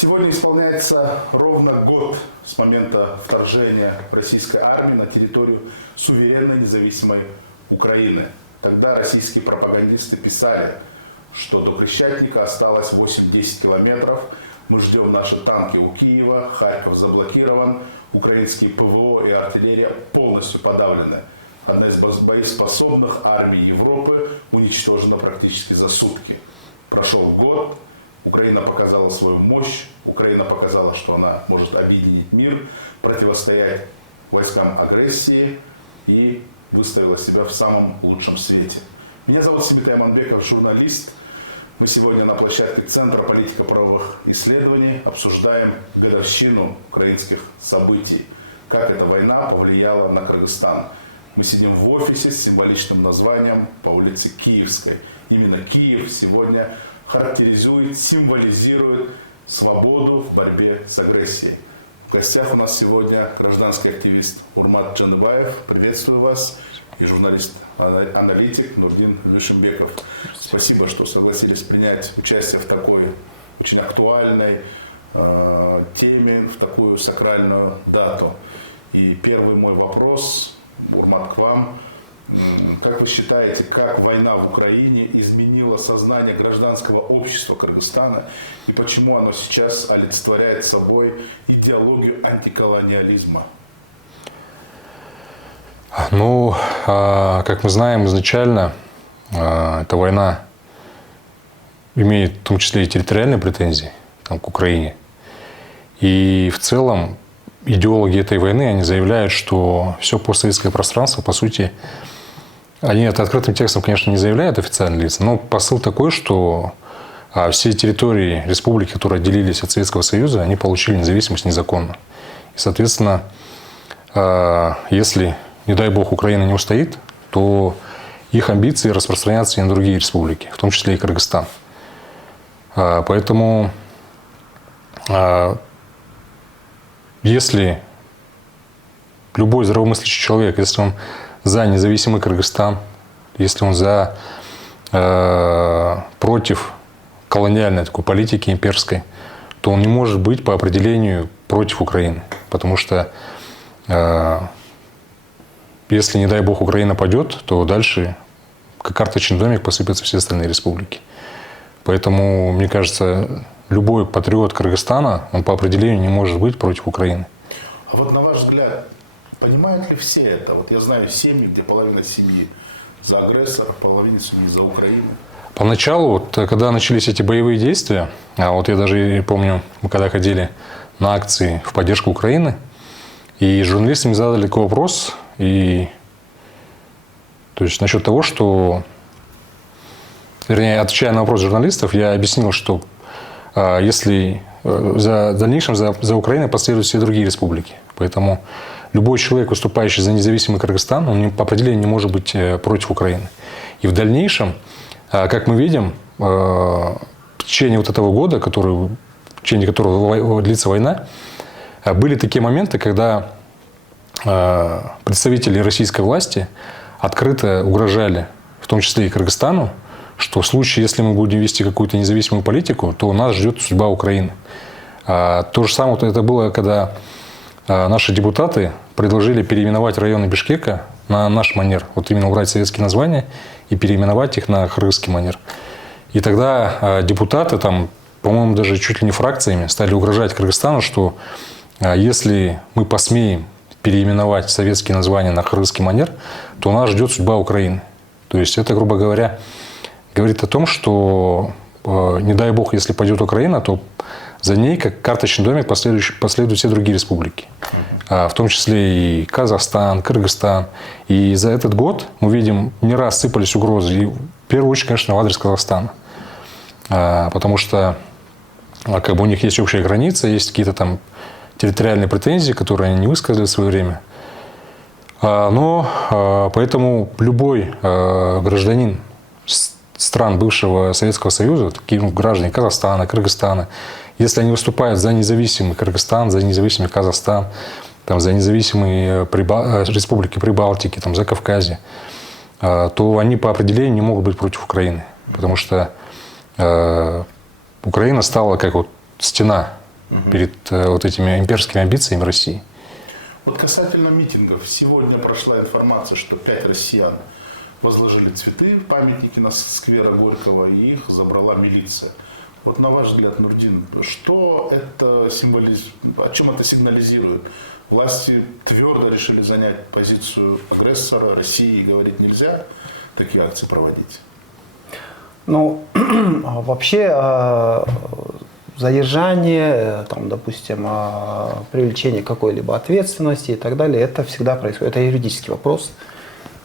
Сегодня исполняется ровно год с момента вторжения российской армии на территорию суверенной независимой Украины. Тогда российские пропагандисты писали, что до Крещатника осталось 8-10 километров. Мы ждем наши танки у Киева, Харьков заблокирован, украинские ПВО и артиллерия полностью подавлены. Одна из боеспособных армий Европы уничтожена практически за сутки. Прошел год, Украина показала свою мощь, Украина показала, что она может объединить мир, противостоять войскам агрессии и выставила себя в самом лучшем свете. Меня зовут Семитай Аманбеков, журналист. Мы сегодня на площадке Центра политико-правовых исследований обсуждаем годовщину украинских событий. Как эта война повлияла на Кыргызстан. Мы сидим в офисе с символичным названием по улице Киевской. Именно Киев сегодня характеризует, символизирует свободу в борьбе с агрессией. В гостях у нас сегодня гражданский активист Урмат Джаныбаев. Приветствую вас. И журналист-аналитик Нурдин Вишембеков. Спасибо, что согласились принять участие в такой очень актуальной теме, в такую сакральную дату. И первый мой вопрос, Урмат, к вам. Как вы считаете, как война в Украине изменила сознание гражданского общества Кыргызстана и почему оно сейчас олицетворяет собой идеологию антиколониализма? Ну, как мы знаем, изначально эта война имеет в том числе и территориальные претензии к Украине. И в целом идеологи этой войны, они заявляют, что все постсоветское пространство, по сути, они это открытым текстом, конечно, не заявляют официальные лица, но посыл такой, что все территории республики, которые отделились от Советского Союза, они получили независимость незаконно. И, соответственно, если, не дай бог, Украина не устоит, то их амбиции распространятся и на другие республики, в том числе и Кыргызстан. Поэтому, если любой здравомыслящий человек, если он за независимый Кыргызстан, если он против колониальной такой политики имперской, то он не может быть по определению против Украины. Потому что если, не дай бог, Украина падет, то дальше, как карточный домик, посыпятся все остальные республики. Поэтому, мне кажется, любой патриот Кыргызстана, он по определению не может быть против Украины. А вот на ваш взгляд, понимают ли все это? Вот я знаю семьи, где половина семьи за агрессора, половина семьи за Украину. Поначалу, вот, когда начались эти боевые действия, а вот я даже помню, мы когда ходили на акции в поддержку Украины, и журналисты мне задали такой вопрос, то есть насчет того, что, вернее, отвечая на вопрос журналистов, я объяснил, что если в дальнейшем за Украиной последуют все другие республики. Поэтому любой человек, выступающий за независимый Кыргызстан, он по определению не может быть против Украины. И в дальнейшем, как мы видим, в течение вот этого года, в течение которого длится война, были такие моменты, когда представители российской власти открыто угрожали, в том числе и Кыргызстану, что в случае, если мы будем вести какую-то независимую политику, то нас ждет судьба Украины. То же самое это было, когда наши депутаты предложили переименовать районы Бишкека на наш манер. Вот именно убрать советские названия и переименовать их на кыргызский манер. И тогда депутаты, по-моему, даже чуть ли не фракциями стали угрожать Кыргызстану, что если мы посмеем переименовать советские названия на кыргызский манер, то нас ждет судьба Украины. То есть это, грубо говоря, говорит о том, что, не дай бог, если пойдет Украина, то за ней, как карточный домик, последуют все другие республики. В том числе и Казахстан, Кыргызстан. И за этот год мы видим, не раз сыпались угрозы. И в первую очередь, конечно, в адрес Казахстана. Потому что у них есть общая граница, есть какие-то территориальные претензии, которые они не высказали в свое время. Но поэтому любой гражданин стран бывшего Советского Союза, такие граждане Казахстана, Кыргызстана, если они выступают за независимый Кыргызстан, за независимый Казахстан, за независимые республики Прибалтики, Закавказье, то они по определению не могут быть против Украины. Потому что Украина стала как стена перед вот этими имперскими амбициями России. Вот касательно митингов. Сегодня прошла информация, что 5 россиян возложили цветы в памятники на сквера Горького, и их забрала милиция. Вот на ваш взгляд, Нурдин, что это символизирует, о чем это сигнализирует? Власти твердо решили занять позицию агрессора России и говорить, нельзя такие акции проводить? Ну, вообще, задержание, там, допустим, привлечение какой-либо ответственности и так далее, это всегда происходит. Это юридический вопрос.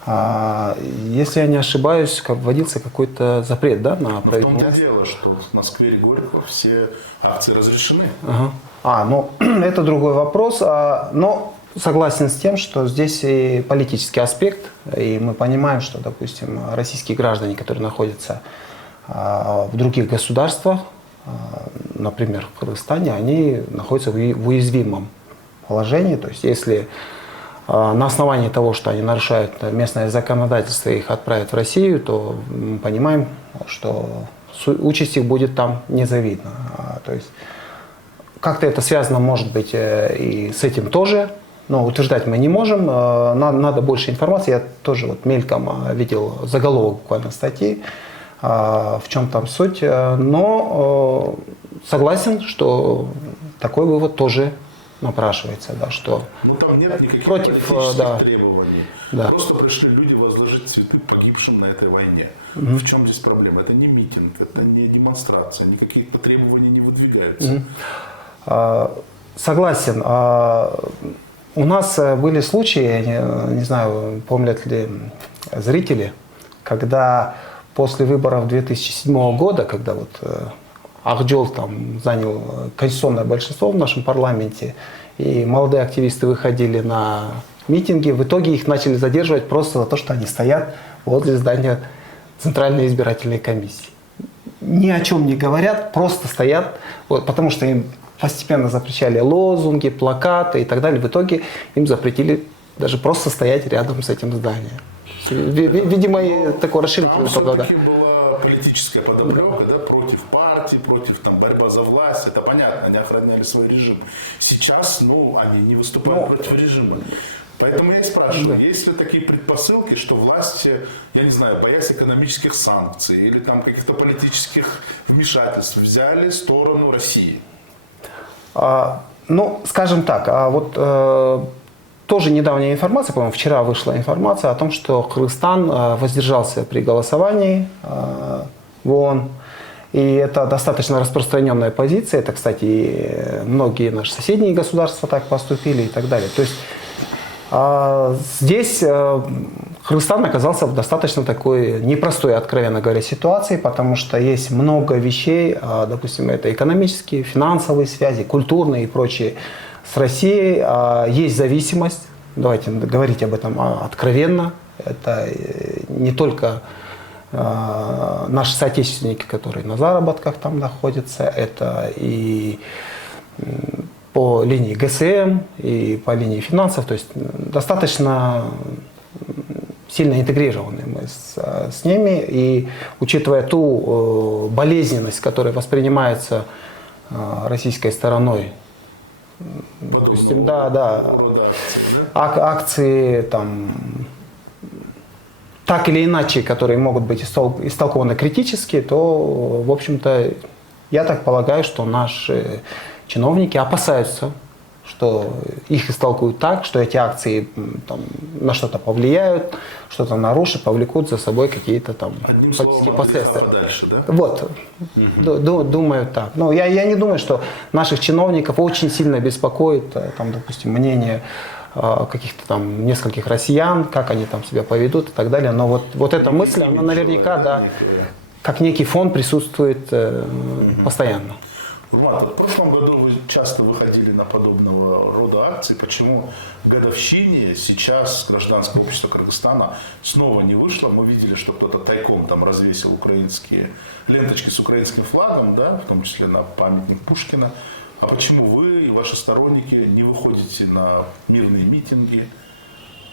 Если я не ошибаюсь, вводился какой-то запрет, да, на проведение. Но в том-то дело, что на сквере Горького все акции разрешены. Ага. Ну, это другой вопрос. Но согласен с тем, что здесь и политический аспект, и мы понимаем, что, допустим, российские граждане, которые находятся в других государствах, например, в Кыргызстане, они находятся в уязвимом положении. То есть, если на основании того, что они нарушают местное законодательство и их отправят в Россию, то мы понимаем, что участь их будет там незавидна. То есть как-то это связано, может быть, и с этим тоже, но утверждать мы не можем. Надо больше информации. Я тоже вот мельком видел заголовок буквально статьи, в чем там суть. Но согласен, что такой вывод тоже напрашивается, да, что ну там нет никаких против требований. Да. Просто пришли люди возложить цветы погибшим на этой войне. В чем здесь проблема? Это не митинг, это не демонстрация, никаких требований не выдвигаются. Согласен. У нас были случаи, я не знаю, помнят ли зрители, когда после выборов 2007 года, когда вот Акжол там занял конституционное большинство в нашем парламенте, и молодые активисты выходили на митинги, в итоге их начали задерживать просто за то, что они стоят возле здания Центральной избирательной комиссии. Ни о чем не говорят, просто стоят, вот, потому что им постепенно запрещали лозунги, плакаты и так далее. В итоге им запретили даже просто стоять рядом с этим зданием. Видимо, такой расширительный подход. Была политическая подоплека, да, против партии, против там, борьба за власть, это понятно, они охраняли свой режим. Сейчас, они не выступают против режима. Поэтому я и спрашиваю, есть ли такие предпосылки, что власти, я не знаю, боясь экономических санкций или там каких-то политических вмешательств, взяли сторону России? Скажем так, тоже недавняя информация, по-моему, вчера вышла информация о том, что Кыргызстан воздержался при голосовании в ООН. И это достаточно распространенная позиция. Это, кстати, и многие наши соседние государства так поступили и так далее. То есть здесь Кыргызстан оказался в достаточно такой непростой, откровенно говоря, ситуации, потому что есть много вещей, допустим, это экономические, финансовые связи, культурные и прочие, с Россией. Есть зависимость, давайте говорить об этом откровенно. Это не только наши соотечественники, которые на заработках там находятся, это и по линии ГСМ, и по линии финансов, то есть достаточно сильно интегрированы мы с ними, и учитывая ту болезненность, которая воспринимается российской стороной, допустим, акции там, так или иначе, которые могут быть истолкованы критически, то, в общем-то, я так полагаю, что наши чиновники опасаются, что их истолкуют так, что эти акции там, на что-то повлияют, что-то нарушат, повлекут за собой какие-то там политические последствия. Дальше, да? Вот, думаю так. Но я не думаю, что наших чиновников очень сильно беспокоит, там, допустим, мнение каких-то там нескольких россиян, как они там себя поведут и так далее. Но вот эта мысль, она наверняка, да, как некий фон присутствует постоянно. Урмат, в прошлом году вы часто выходили на подобного рода акции. Почему в годовщине сейчас гражданское общество Кыргызстана снова не вышло? Мы видели, что кто-то тайком там развесил украинские ленточки с украинским флагом, да, в том числе на памятник Пушкина. А почему вы и ваши сторонники не выходите на мирные митинги?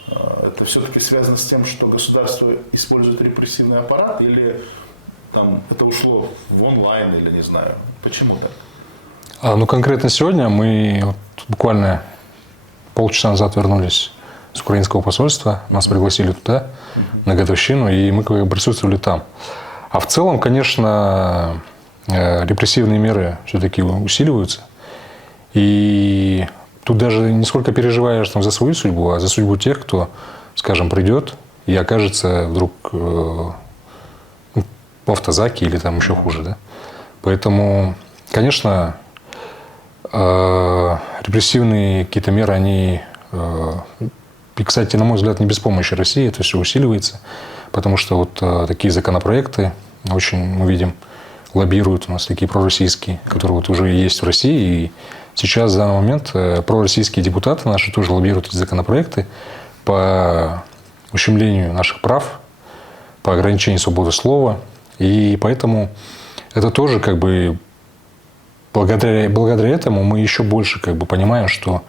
Это все-таки связано с тем, что государство использует репрессивный аппарат, или там это ушло в онлайн, или не знаю. Почему так? Ну, конкретно сегодня мы вот буквально полчаса назад вернулись с украинского посольства. Нас пригласили туда на годовщину, и мы как бы присутствовали там. А в целом, конечно, репрессивные меры все-таки усиливаются. И тут даже не сколько переживаешь там за свою судьбу, а за судьбу тех, кто, скажем, придет и окажется вдруг в автозаке или там еще хуже. Да? Поэтому, конечно, репрессивные какие-то меры, они, и, кстати, на мой взгляд, не без помощи России это все усиливается, потому что вот такие законопроекты очень, мы видим, лоббируют у нас такие пророссийские, которые вот уже есть в России. И сейчас, в данный момент, пророссийские депутаты наши тоже лоббируют эти законопроекты по ущемлению наших прав, по ограничению свободы слова. И поэтому это тоже как бы благодаря этому мы еще больше как бы понимаем, что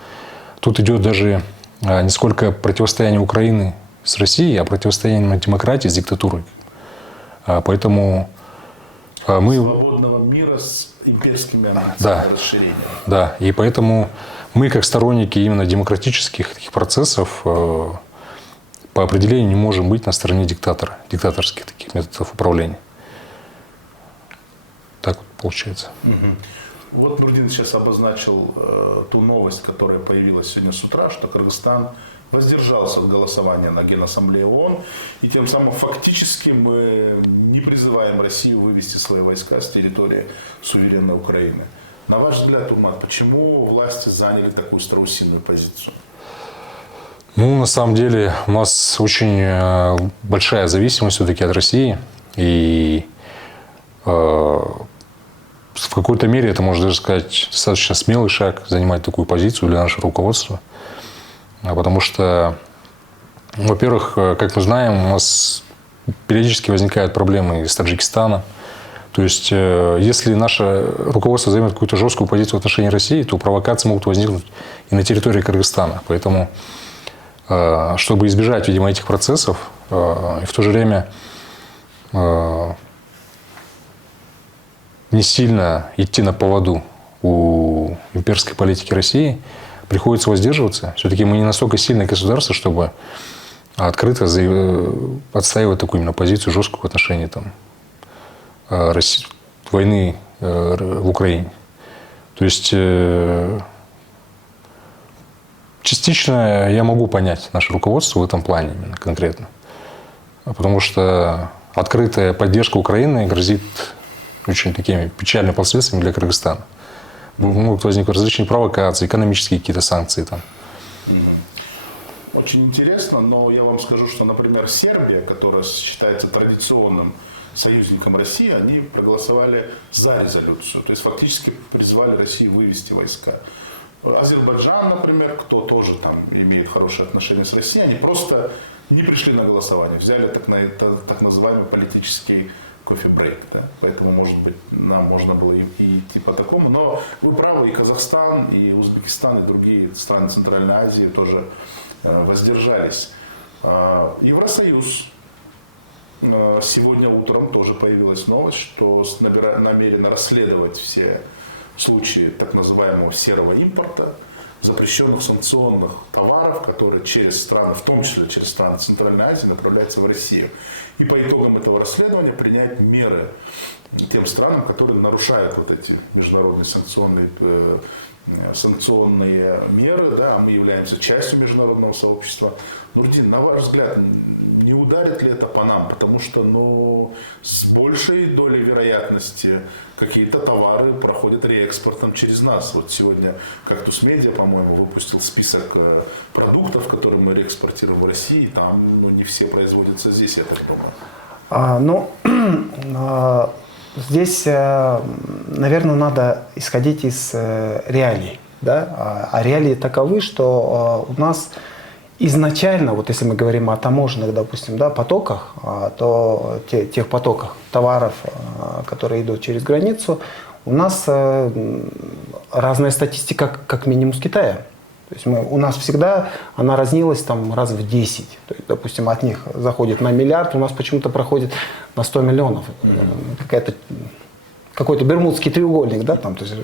тут идет даже не сколько противостояние Украины с Россией, а противостояние демократии с диктатурой. Поэтому мы... Свободного мира с имперскими амбициями расширения. Да, и поэтому мы, как сторонники именно демократических таких процессов, по определению не можем быть на стороне диктатора, диктаторских таких методов управления. Так вот получается. Вот Нурдин сейчас обозначил ту новость, которая появилась сегодня с утра, что Кыргызстан воздержался от голосования на Генассамблее ООН, и тем самым фактически мы не призываем Россию вывести свои войска с территории суверенной Украины. На ваш взгляд, Урмат, почему власти заняли такую страусиную позицию? Ну, на самом деле, у нас очень большая зависимость все-таки от России, и в какой-то мере это, можно даже сказать, достаточно смелый шаг занимать такую позицию для нашего руководства. Потому что, во-первых, как мы знаем, у нас периодически возникают проблемы с Таджикистаном. То есть, если наше руководство займет какую-то жесткую позицию в отношении России, то провокации могут возникнуть и на территории Кыргызстана. Поэтому, чтобы избежать, видимо, этих процессов, и в то же время не сильно идти на поводу у имперской политики России, приходится воздерживаться. Все-таки мы не настолько сильное государство, чтобы открыто отстаивать такую именно позицию жесткую в отношении там, войны в Украине. То есть частично я могу понять наше руководство в этом плане именно конкретно. Потому что открытая поддержка Украины грозит очень такими печальными последствиями для Кыргызстана. Могут возникнуть различные провокации, экономические какие-то санкции там. Очень интересно, но я вам скажу, что, например, Сербия, которая считается традиционным союзником России, они проголосовали за резолюцию. То есть фактически призвали Россию вывести войска. Азербайджан, например, кто тоже там имеет хорошие отношения с Россией, они просто не пришли на голосование, взяли так называемый политический кофе-брейк. Да? Поэтому, может быть, нам можно было и идти по такому. Но вы правы, и Казахстан, и Узбекистан, и другие страны Центральной Азии тоже воздержались. Евросоюз. Сегодня утром тоже появилась новость, что намерено расследовать все случаи так называемого серого импорта, запрещенных санкционных товаров, которые через страны, в том числе через страны Центральной Азии, направляются в Россию. И по итогам этого расследования принять меры тем странам, которые нарушают вот эти международные санкционные меры, да, а мы являемся частью международного сообщества. Нурдин, на ваш взгляд, не ударит ли это по нам? Потому что с большей долей вероятности какие-то товары проходят реэкспортом через нас. Вот сегодня Кактус Медиа, по-моему, выпустил список продуктов, которые мы реэкспортируем в Россию. Там не все производятся здесь, я так думаю. Здесь, наверное, надо исходить из реалий. Да? А реалии таковы, что у нас изначально, вот если мы говорим о таможенных, допустим, да, потоках, то тех потоках товаров, которые идут через границу, у нас разная статистика как минимум с Китая. То есть у нас всегда она разнилась там раз в 10. То есть, допустим, от них заходит на миллиард, у нас почему-то проходит на 100 миллионов. Какая-то какой-то Бермудский треугольник, да, там, то есть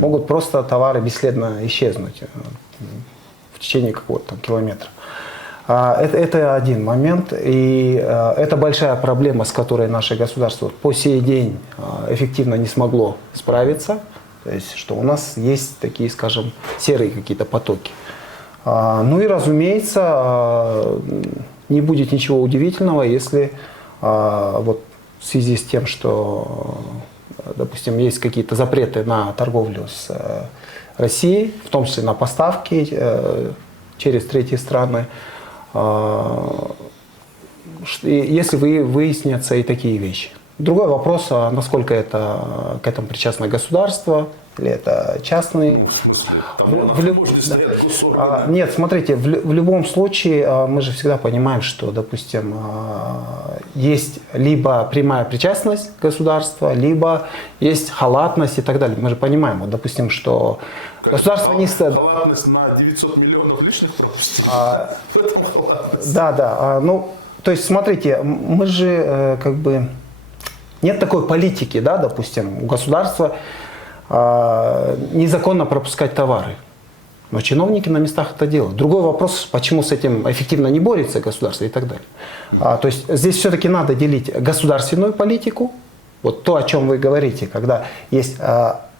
могут просто товары бесследно исчезнуть в течение какого-то там километра. Это один момент, и это большая проблема, с которой наше государство по сей день эффективно не смогло справиться, то есть что у нас есть такие, скажем, серые какие-то потоки. Ну и, разумеется, не будет ничего удивительного, если вот в связи с тем, что, допустим, есть какие-то запреты на торговлю с Россией, в том числе на поставки через третьи страны, если выяснятся и такие вещи. Другой вопрос, насколько это, к этому причастно государство, или это частные. В смысле, там стоят госорганы. Нет, смотрите, в любом случае мы же всегда понимаем, что, допустим, есть либо прямая причастность государства, либо есть халатность и так далее. Мы же понимаем, вот, допустим, что государство не... Халатность на 900 миллионов лишних пропустили. В этом халатность. Да. Ну, то есть, смотрите, мы же как бы... Нет такой политики, да, допустим, у государства незаконно пропускать товары. Но чиновники на местах это делают. Другой вопрос, почему с этим эффективно не борется государство и так далее. То есть здесь все-таки надо делить государственную политику, вот то, о чем вы говорите, когда есть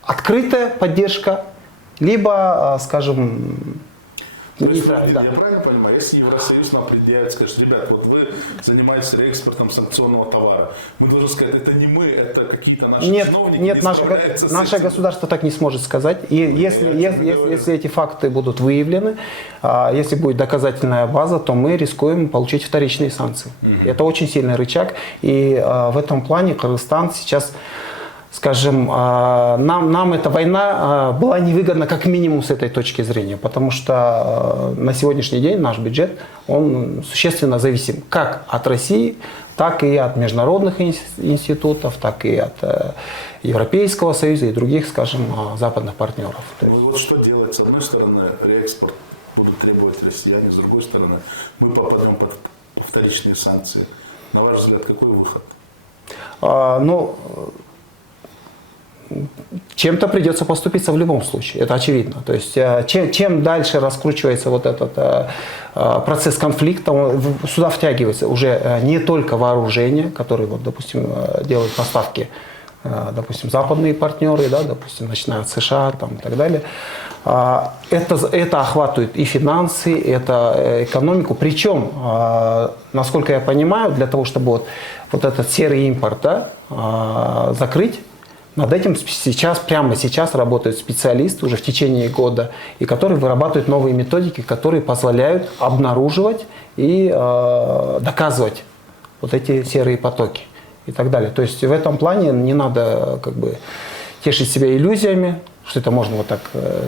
открытая поддержка, либо, скажем, То есть, да. я правильно понимаю, если Евросоюз нам предъявит, скажет, ребят, вот вы занимаетесь реэкспортом санкционного товара, мы должны сказать, это не мы, это какие-то наши чиновники, Нет, не справляются с наше этим. государство так не сможет сказать. И если эти факты будут выявлены, если будет доказательная база, то мы рискуем получить вторичные санкции. Это очень сильный рычаг. И в этом плане Кыргызстан сейчас, скажем, нам эта война была невыгодна как минимум с этой точки зрения, потому что на сегодняшний день наш бюджет, он существенно зависим как от России, так и от международных институтов, так и от Европейского Союза и других, скажем, западных партнеров. Вот что делать? С одной стороны, реэкспорт будут требовать россияне, с другой стороны, мы попадем под вторичные санкции. На ваш взгляд, какой выход? Чем-то придется поступиться в любом случае, это очевидно. То есть чем дальше раскручивается вот этот процесс конфликта, сюда втягивается уже не только вооружение, которое, вот, допустим, делают поставки, допустим, западные партнеры, да, допустим, начиная от США там, и так далее. Это охватывает и финансы, это экономику. Причем, насколько я понимаю, для того, чтобы вот этот серый импорт, да, закрыть, над этим прямо сейчас работают специалисты уже в течение года, и которые вырабатывают новые методики, которые позволяют обнаруживать и доказывать вот эти серые потоки и так далее. То есть в этом плане не надо как бы тешить себя иллюзиями, что это можно вот так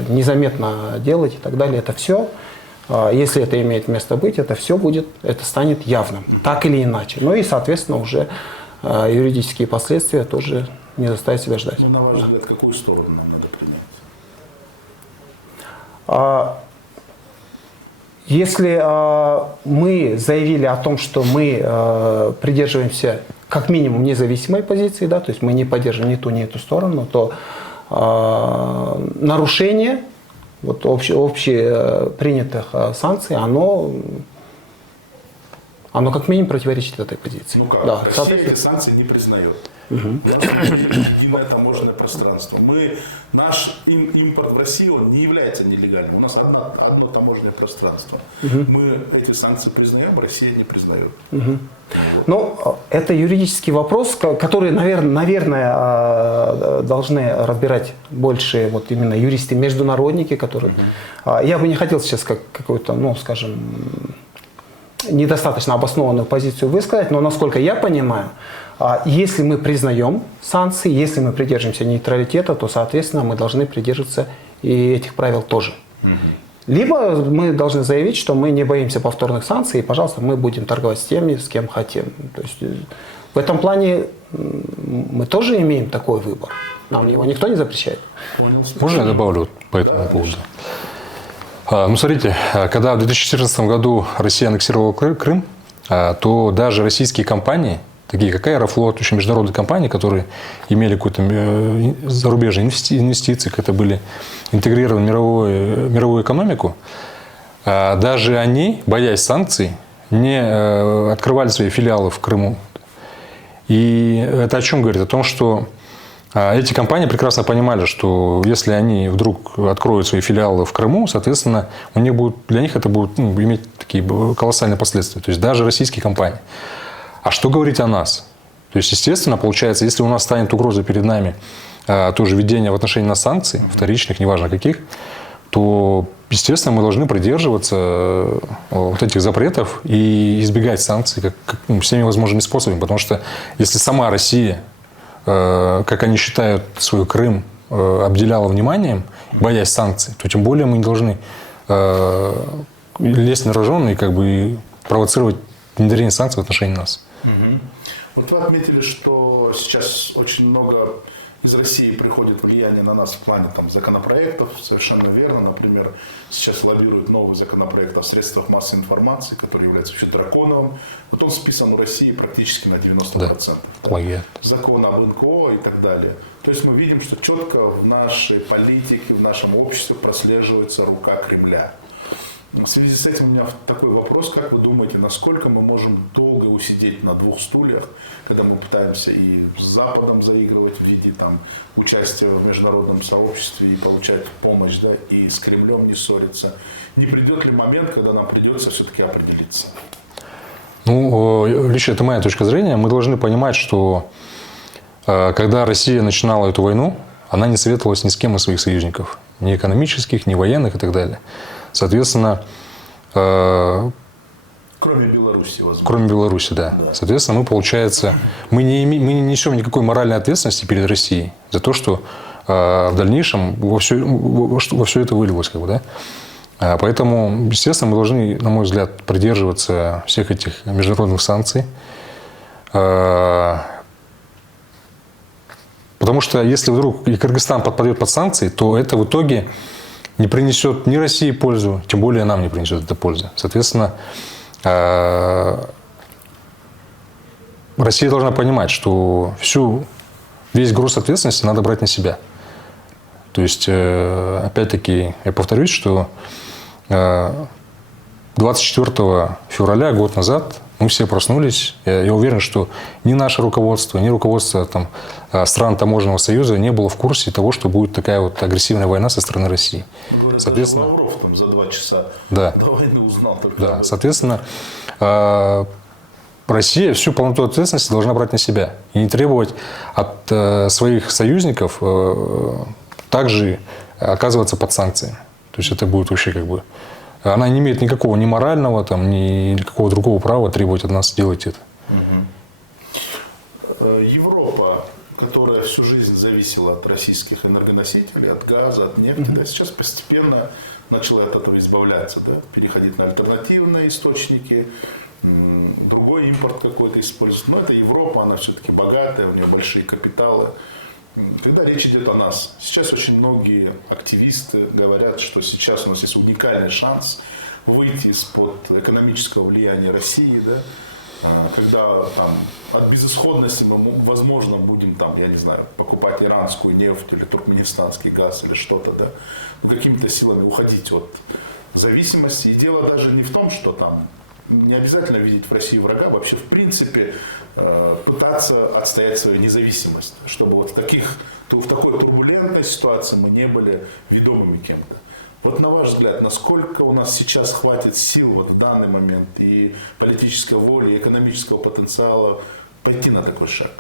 незаметно делать и так далее. Это все, если это имеет место быть, это все будет, это станет явным, так или иначе. Ну и, соответственно, уже юридические последствия тоже не заставить себя ждать. Ну, на ваш взгляд, какую сторону нам надо принять? Если мы заявили о том, что мы придерживаемся как минимум независимой позиции, да, то есть мы не поддерживаем ни ту, ни эту сторону, то нарушение вот, общепринятых санкций, оно как минимум противоречит этой позиции. Ну как, Да, Россия эти санкции не признает. У нас единое таможенное пространство. Наш импорт в Россию он не является нелегальным. У нас одно таможенное пространство. Мы эти санкции признаем, Россия не признает. Ну, это юридический вопрос, который, наверное, должны разбирать больше вот именно юристы-международники, которые... Я бы не хотел сейчас какую-то, ну, скажем, недостаточно обоснованную позицию высказать, но, насколько я понимаю, если мы признаем санкции, если мы придерживаемся нейтралитета, то, соответственно, мы должны придерживаться и этих правил тоже. Либо мы должны заявить, что мы не боимся повторных санкций, и, пожалуйста, мы будем торговать с теми, с кем хотим. То есть в этом плане мы тоже имеем такой выбор. Нам его никто не запрещает. Можно я добавлю по этому поводу? Ну, смотрите, когда в 2014 году Россия аннексировала Крым, то даже российские компании такие как Аэрофлот, еще международные компании, которые имели какие-то зарубежные инвестиции, как это были интегрированы в мировую экономику, даже они, боясь санкций, не открывали свои филиалы в Крыму. И это о чем говорит? О том, что эти компании прекрасно понимали, что если они вдруг откроют свои филиалы в Крыму, соответственно, для них это будет иметь такие колоссальные последствия. То есть даже российские компании. А что говорить о нас? То есть, естественно, получается, если у нас станет угроза перед нами тоже введение в отношении нас санкций, вторичных, неважно каких, то, естественно, мы должны придерживаться вот этих запретов и избегать санкций всеми возможными способами. Потому что если сама Россия, как они считают, свой Крым обделяла вниманием, боясь санкций, то тем более мы не должны лезть на рожон и провоцировать внедрение санкций в отношении нас. Вот вы отметили, что сейчас очень много из России приходит влияние на нас в плане законопроектов. Совершенно верно. Например, сейчас лоббируют новый законопроект о средствах массовой информации, который является вообще драконовым. Вот он списан у России практически на 90%. Да. Закон об НКО и так далее. То есть мы видим, что четко в нашей политике, в нашем обществе прослеживается рука Кремля. В связи с этим у меня такой вопрос. Как вы думаете, насколько мы можем долго усидеть на двух стульях, когда мы пытаемся и с Западом заигрывать в виде участия в международном сообществе и получать помощь, да, и с Кремлем не ссориться? Не придет ли момент, когда нам придется все-таки определиться? Лично это моя точка зрения. Мы должны понимать, что когда Россия начинала эту войну, она не советовалась ни с кем из своих союзников. Ни экономических, ни военных и так далее. Соответственно, кроме Беларуси, возможно. Кроме Беларуси, да. Соответственно, мы не несем никакой моральной ответственности перед Россией за то, что в дальнейшем во все это вылилось. Поэтому, естественно, мы должны, на мой взгляд, придерживаться всех этих международных санкций. Потому что если вдруг и Кыргызстан подпадет под санкции, то это в итоге не принесет ни России пользу, тем более нам не принесет это пользы. Соответственно, Россия должна понимать, что весь груз ответственности надо брать на себя. То есть, опять-таки, я повторюсь, что 24 февраля, год назад, мы все проснулись. Я уверен, что ни наше руководство, ни руководство стран Таможенного союза не было в курсе того, что будет такая вот агрессивная война со стороны России. Соответственно, Лавров за 2 часа до войны узнал только. Да, соответственно, Россия всю полноту ответственности должна брать на себя и не требовать от своих союзников также оказываться под санкциями. То есть это будет вообще она не имеет никакого ни морального, ни какого другого права требовать от нас делать это. Европа, которая всю жизнь зависела от российских энергоносителей, от газа, от нефти, сейчас постепенно начала от этого избавляться, переходить на альтернативные источники, другой импорт какой-то использовать. Но это Европа, она все-таки богатая, у нее большие капиталы. Когда речь идет о нас, сейчас очень многие активисты говорят, что сейчас у нас есть уникальный шанс выйти из-под экономического влияния России, когда от безысходности мы, возможно, будем покупать иранскую нефть или туркменистанский газ или что-то, какими-то силами уходить от зависимости. И дело даже не в том, что не обязательно видеть в России врага, вообще в принципе пытаться отстоять свою независимость, чтобы в такой турбулентной ситуации мы не были ведомыми кем-то. Вот на ваш взгляд, насколько у нас сейчас хватит сил в данный момент и политической воли, и экономического потенциала пойти на такой шаг?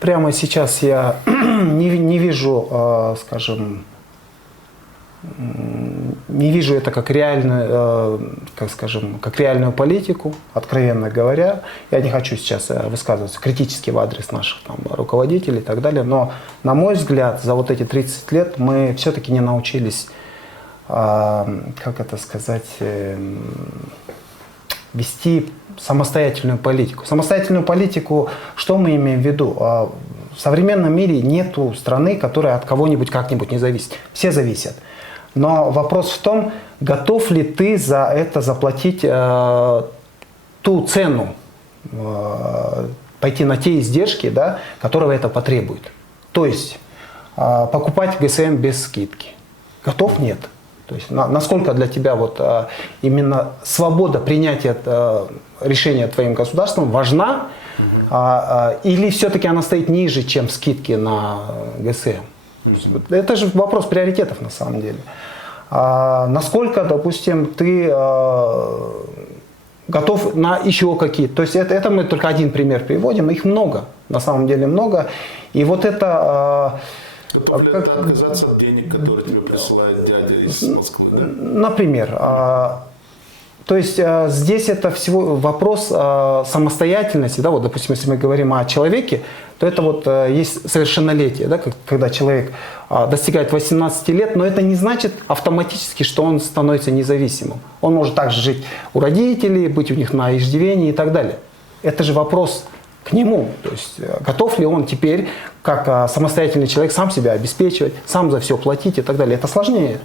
Прямо сейчас я не вижу, не вижу это как реальную, как реальную политику, откровенно говоря. Я не хочу сейчас высказываться критически в адрес наших руководителей и так далее, но, на мой взгляд, за вот эти 30 лет мы все-таки не научились, вести самостоятельную политику. Самостоятельную политику, что мы имеем в виду? В современном мире нету страны, которая от кого-нибудь как-нибудь не зависит. Все зависят. Но вопрос в том, готов ли ты за это заплатить ту цену, пойти на те издержки, да, которого это потребует. То есть покупать ГСМ без скидки. Готов? Нет. То есть насколько для тебя вот именно свобода принятия решения твоим государством важна, или все-таки она стоит ниже, чем скидки на ГСМ? Это же вопрос приоритетов на самом деле. Насколько, допустим, ты готов на еще какие-то. То есть это мы только один пример приводим, их много, на самом деле много. И вот это... Готов ли ты отказаться от денег, которые тебе присылает дядя из Москвы? Да? Например. То есть здесь это всего вопрос самостоятельности. Да? Вот, допустим, если мы говорим о человеке, то это вот есть совершеннолетие, да? Когда человек достигает 18 лет, но это не значит автоматически, что он становится независимым. Он может также жить у родителей, быть у них на иждивении и так далее. Это же вопрос к нему. То есть готов ли он теперь, как самостоятельный человек, сам себя обеспечивать, сам за все платить и так далее. Это сложнее.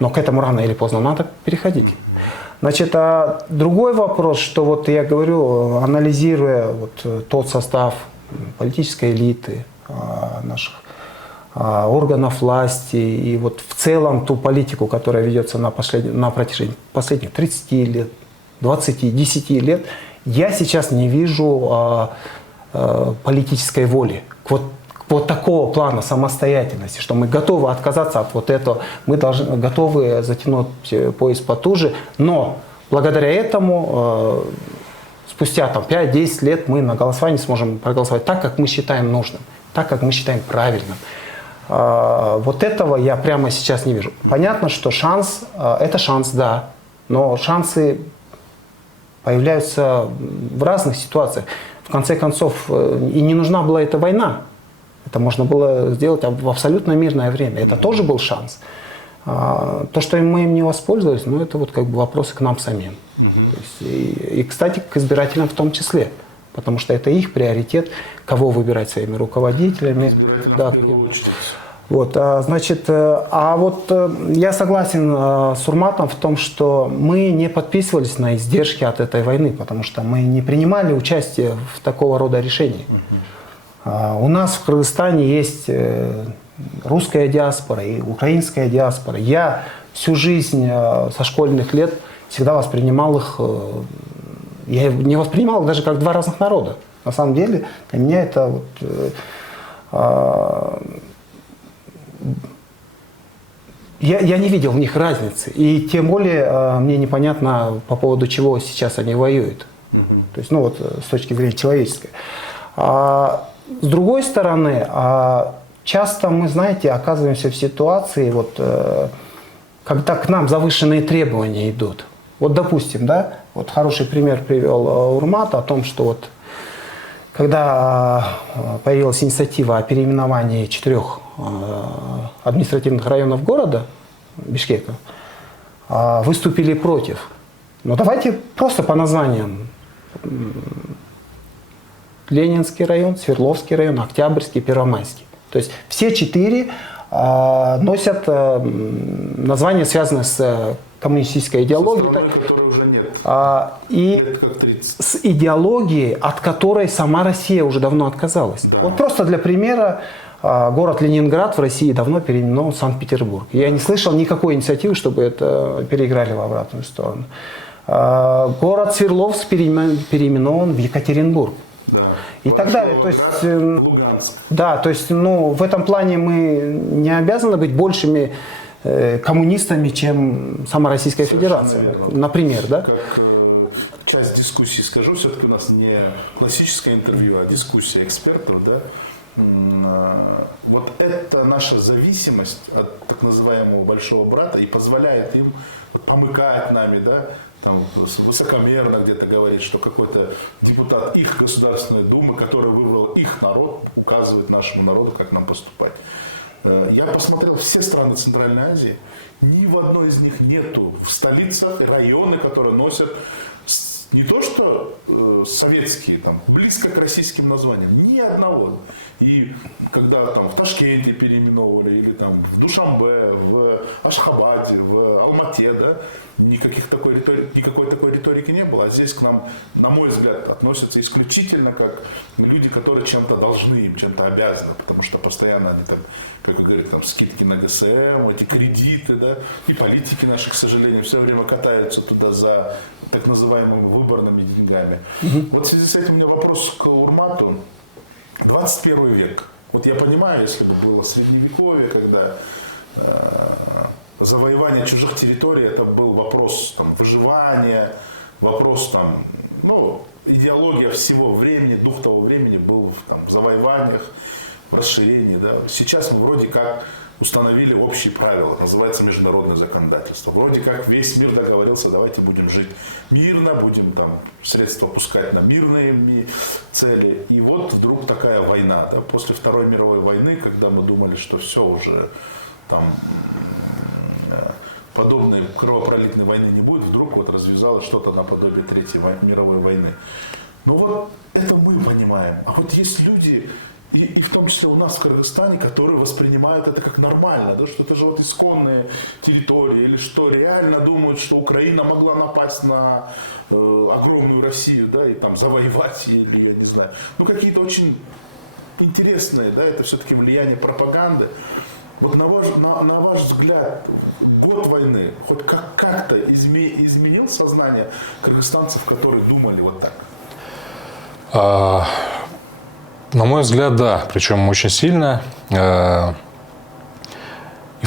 Но к этому рано или поздно надо переходить. Значит, другой вопрос, что вот я говорю, анализируя вот тот состав политической элиты, наших органов власти и вот в целом ту политику, которая ведется на протяжении последних 30 лет, 20, 10 лет, я сейчас не вижу политической воли к вот такого плана самостоятельности, что мы готовы отказаться от вот этого, мы готовы затянуть пояс потуже, но благодаря этому спустя 5-10 лет мы на голосовании сможем проголосовать так, как мы считаем нужным, так, как мы считаем правильным. Вот этого я прямо сейчас не вижу. Понятно, что шанс, это шанс, да, но шансы появляются в разных ситуациях. В конце концов, и не нужна была эта война. Это можно было сделать в абсолютно мирное время. Это тоже был шанс. То, что мы им не воспользовались, ну, это вот как бы вопросы к нам самим. То есть, и, кстати, к избирателям в том числе. Потому что это их приоритет, кого выбирать своими руководителями. Да, вот, значит, я согласен с Урматом в том, что мы не подписывались на издержки от этой войны, потому что мы не принимали участие в такого рода решении. У нас в Кыргызстане есть русская диаспора и украинская диаспора. Я всю жизнь со школьных лет всегда воспринимал их, я не воспринимал их даже как два разных народа. На самом деле для меня это я не видел в них разницы. И тем более мне непонятно, по поводу чего сейчас они воюют. То есть, ну вот, с точки зрения человеческой. С другой стороны, часто мы, знаете, оказываемся в ситуации, вот, когда к нам завышенные требования идут. Вот, допустим, да, вот хороший пример привел Урмат о том, что вот, когда появилась инициатива о переименовании 4 административных районов города Бишкека, выступили против. Но давайте просто по названиям. Ленинский район, Свердловский район, Октябрьский, Первомайский. То есть все 4 носят названия, связанные с коммунистической идеологией. Уже нет. И с идеологией, от которой сама Россия уже давно отказалась. Да. Вот просто для примера, город Ленинград в России давно переименован в Санкт-Петербург. Я не слышал никакой инициативы, чтобы это переиграли в обратную сторону. Город Свердловск переименован в Екатеринбург. Да. И так далее. То есть, Луганск. да, то есть, ну, в этом плане мы не обязаны быть большими коммунистами, чем сама Российская Федерация, например, да? Как часть дискуссии скажу, все-таки у нас не классическое интервью, а дискуссия экспертов, да? Вот это наша зависимость от так называемого большого брата и позволяет им помыкать нами, да, там, высокомерно где-то говорить, что какой-то депутат их Государственной Думы, который выбрал их народ, указывает нашему народу, как нам поступать. Я посмотрел все страны Центральной Азии, ни в одной из них нету в столицах районы, которые носят не то что советские, там, близко к российским названиям, ни одного. И когда там в Ташкенте переименовывали, или там в Душанбе, в Ашхабаде, в Алмате, да, никакой такой риторики не было. А здесь к нам, на мой взгляд, относятся исключительно как люди, которые чем-то должны, им чем-то обязаны, потому что постоянно они там, как вы говорите, там скидки на ГСМ, эти кредиты, да, и политики наши, к сожалению, все время катаются туда за так называемыми выборными деньгами. Вот в связи с этим у меня вопрос к Урмату. 21 век. Вот я понимаю, если бы было средневековье, когда завоевание чужих территорий это был вопрос там, выживания, вопрос там, ну, идеология всего времени, дух того времени был там, в завоеваниях, в расширении. Да. Сейчас мы вроде как установили общие правила, называется международное законодательство. Вроде как весь мир договорился, давайте будем жить мирно, будем там средства пускать на мирные цели. И вот вдруг такая война. Да, после Второй мировой войны, когда мы думали, что все уже там подобной кровопролитной войны не будет, вдруг вот развязалось что-то наподобие Третьей мировой войны. Ну вот это мы понимаем. А вот есть люди, и в том числе у нас в Кыргызстане, которые воспринимают это как нормально, да, что это же вот исконные территории, или что реально думают, что Украина могла напасть на огромную Россию, да, и там завоевать, или я не знаю. Ну какие-то очень интересные, да, это все-таки влияние пропаганды. Вот на ваш взгляд, год войны хоть как-то изменил сознание кыргызстанцев, которые думали вот так? На мой взгляд, да, причем очень сильно. И в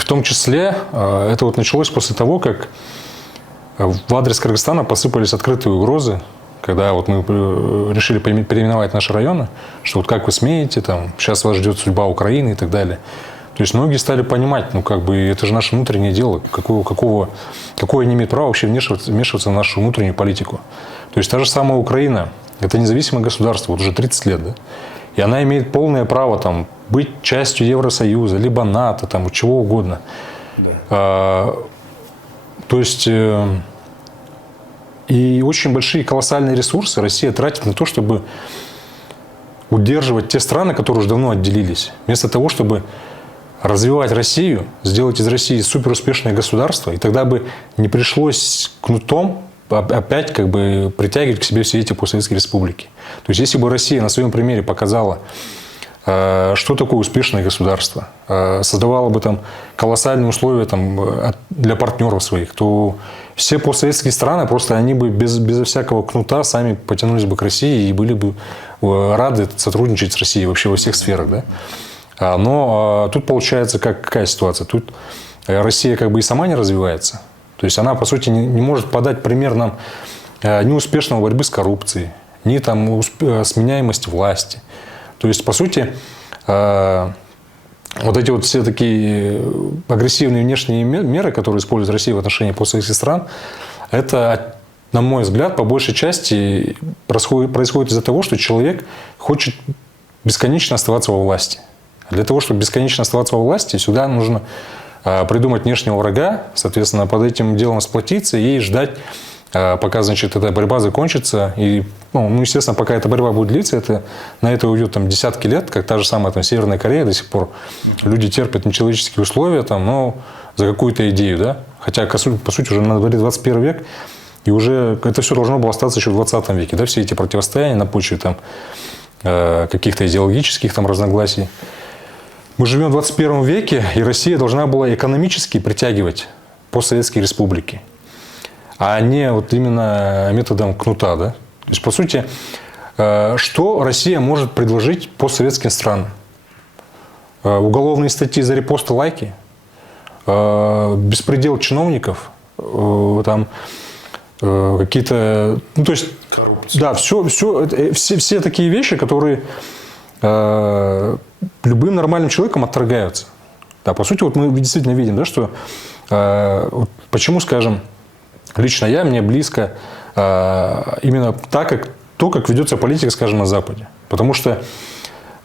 том числе это вот началось после того, как в адрес Кыргызстана посыпались открытые угрозы, когда вот мы решили переименовать наши районы, что вот как вы смеете, там, сейчас вас ждет судьба Украины и так далее. То есть многие стали понимать, ну как бы это же наше внутреннее дело, какое они имеют право вообще вмешиваться в нашу внутреннюю политику. То есть та же самая Украина, это независимое государство, вот уже 30 лет, да? И она имеет полное право там, быть частью Евросоюза, либо НАТО, там, чего угодно. Да. То есть и очень большие колоссальные ресурсы Россия тратит на то, чтобы удерживать те страны, которые уже давно отделились, вместо того, чтобы развивать Россию, сделать из России суперуспешное государство, и тогда бы не пришлось кнутом опять как бы притягивать к себе все эти постсоветские республики. То есть если бы Россия на своем примере показала, что такое успешное государство, создавала бы там колоссальные условия там, для партнеров своих, то все постсоветские страны просто они бы безо всякого кнута сами потянулись бы к России и были бы рады сотрудничать с Россией вообще во всех сферах. Да? Но тут получается какая ситуация? Тут Россия как бы и сама не развивается. То есть она, по сути, не может подать пример нам ни успешного борьбы с коррупцией, ни там сменяемости власти. То есть, по сути, вот эти вот все такие агрессивные внешние меры, которые использует Россия в отношении постсоветских стран, это, на мой взгляд, по большей части происходит из-за того, что человек хочет бесконечно оставаться во власти. Для того, чтобы бесконечно оставаться во власти, всегда нужно придумать внешнего врага, соответственно, под этим делом сплотиться и ждать, пока, значит, эта борьба закончится. И, ну, естественно, пока эта борьба будет длиться, на это уйдет там, десятки лет, как та же самая там, Северная Корея до сих пор. Люди терпят нечеловеческие условия, там, но за какую-то идею. Да? Хотя, по сути, уже на дворе 21 век, и уже это все должно было остаться еще в 20 веке. Да? Все эти противостояния на почве там, каких-то идеологических там, разногласий. Мы живем в 21 веке, и Россия должна была экономически притягивать постсоветские республики, а не вот именно методом кнута. Да? То есть, по сути, что Россия может предложить постсоветским странам? Уголовные статьи за репосты, лайки, беспредел чиновников, там, какие-то... Ну, то есть, коррупция. Да, все такие вещи, которые... любым нормальным человеком отторгаются. Да, по сути, вот мы действительно видим, да, что вот почему, скажем, лично мне близко именно так, как ведется политика, скажем, на Западе. Потому что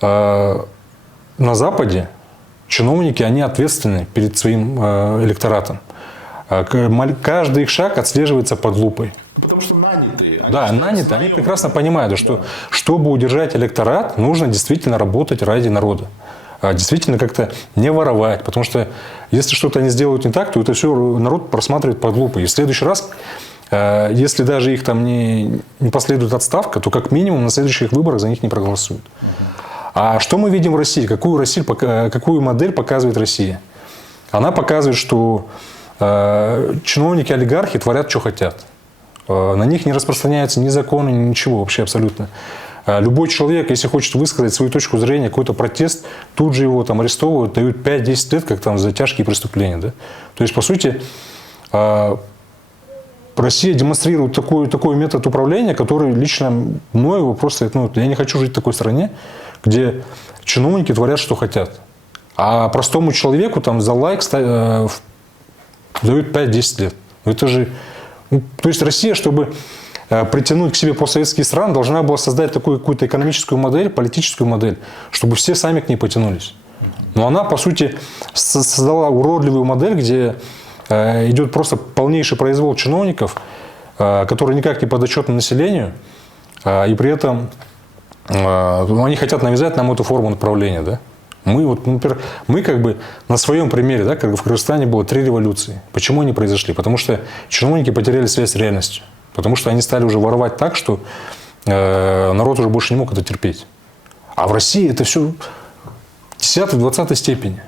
на Западе чиновники, они ответственны перед своим электоратом. Каждый их шаг отслеживается под лупой. Потому что нанятые, Да, наняты, они прекрасно понимают, что чтобы удержать электорат, нужно действительно работать ради народа. Действительно как-то не воровать. Потому что если что-то они сделают не так, то это все народ просматривает под лупой. И в следующий раз, если даже их там не последует отставка, то как минимум на следующих выборах за них не проголосуют. А что мы видим в России? Какую модель показывает Россия? Она показывает, что чиновники, олигархи творят, что хотят. На них не распространяются ни законы, ни ничего вообще абсолютно. Любой человек, если хочет высказать свою точку зрения, какой-то протест, тут же его там арестовывают, дают 5-10 лет, как там за тяжкие преступления. Да? То есть, по сути, Россия демонстрирует такой метод управления, который лично мною просто... я не хочу жить в такой стране, где чиновники творят, что хотят. А простому человеку там за лайк дают 5-10 лет. Это же... то есть Россия, чтобы притянуть к себе постсоветские страны, должна была создать такую какую-то экономическую модель, политическую модель, чтобы все сами к ней потянулись. Но она, по сути, создала уродливую модель, где идет просто полнейший произвол чиновников, которые никак не подотчетны населению, и при этом они хотят навязать нам эту форму направления. Да? Мы как бы на своем примере, да, как в Кыргызстане было 3 революции. Почему они произошли? Потому что чиновники потеряли связь с реальностью. Потому что они стали уже воровать так, что народ уже больше не мог это терпеть. А в России это все 10-20 степени.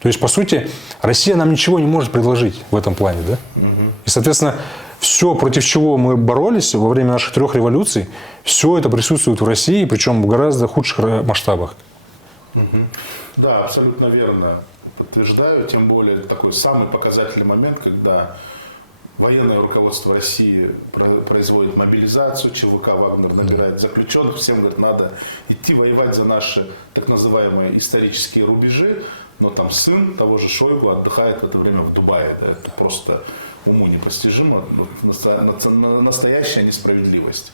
То есть, по сути, Россия нам ничего не может предложить в этом плане. Да? И, соответственно, все, против чего мы боролись во время наших 3 революций, все это присутствует в России, причем в гораздо худших масштабах. Да, абсолютно верно. Подтверждаю, тем более такой самый показательный момент, когда военное руководство России производит мобилизацию, ЧВК «Вагнер» набирает заключенных, всем говорит, надо идти воевать за наши так называемые исторические рубежи, но там сын того же Шойгу отдыхает в это время в Дубае. Да, это просто уму непостижимо, настоящая несправедливость.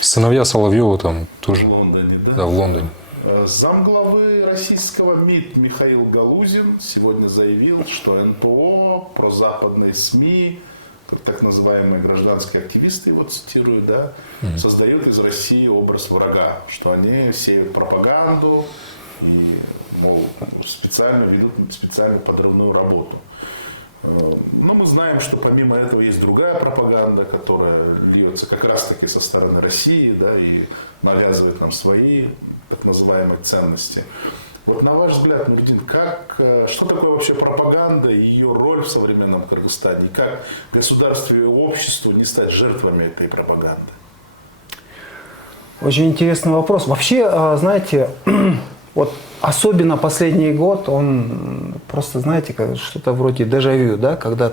Сыновья Соловьева там тоже. В Лондоне, да? Да, в Лондоне. Замглавы российского МИД Михаил Галузин сегодня заявил, что НПО, прозападные СМИ, так называемые гражданские активисты, его цитирую, да, создают из России образ врага, что они сеют пропаганду и, мол, специально ведут специальную подрывную работу. Но мы знаем, что помимо этого есть другая пропаганда, которая льется как раз-таки со стороны России, да, и навязывает нам свои так называемые ценности. Вот на ваш взгляд, Нурдин, что такое вообще пропаганда и ее роль в современном Кыргызстане? И как государству и обществу не стать жертвами этой пропаганды? Очень интересный вопрос. Вообще, знаете, вот особенно последний год, он просто, знаете, как что-то вроде дежавю, да, когда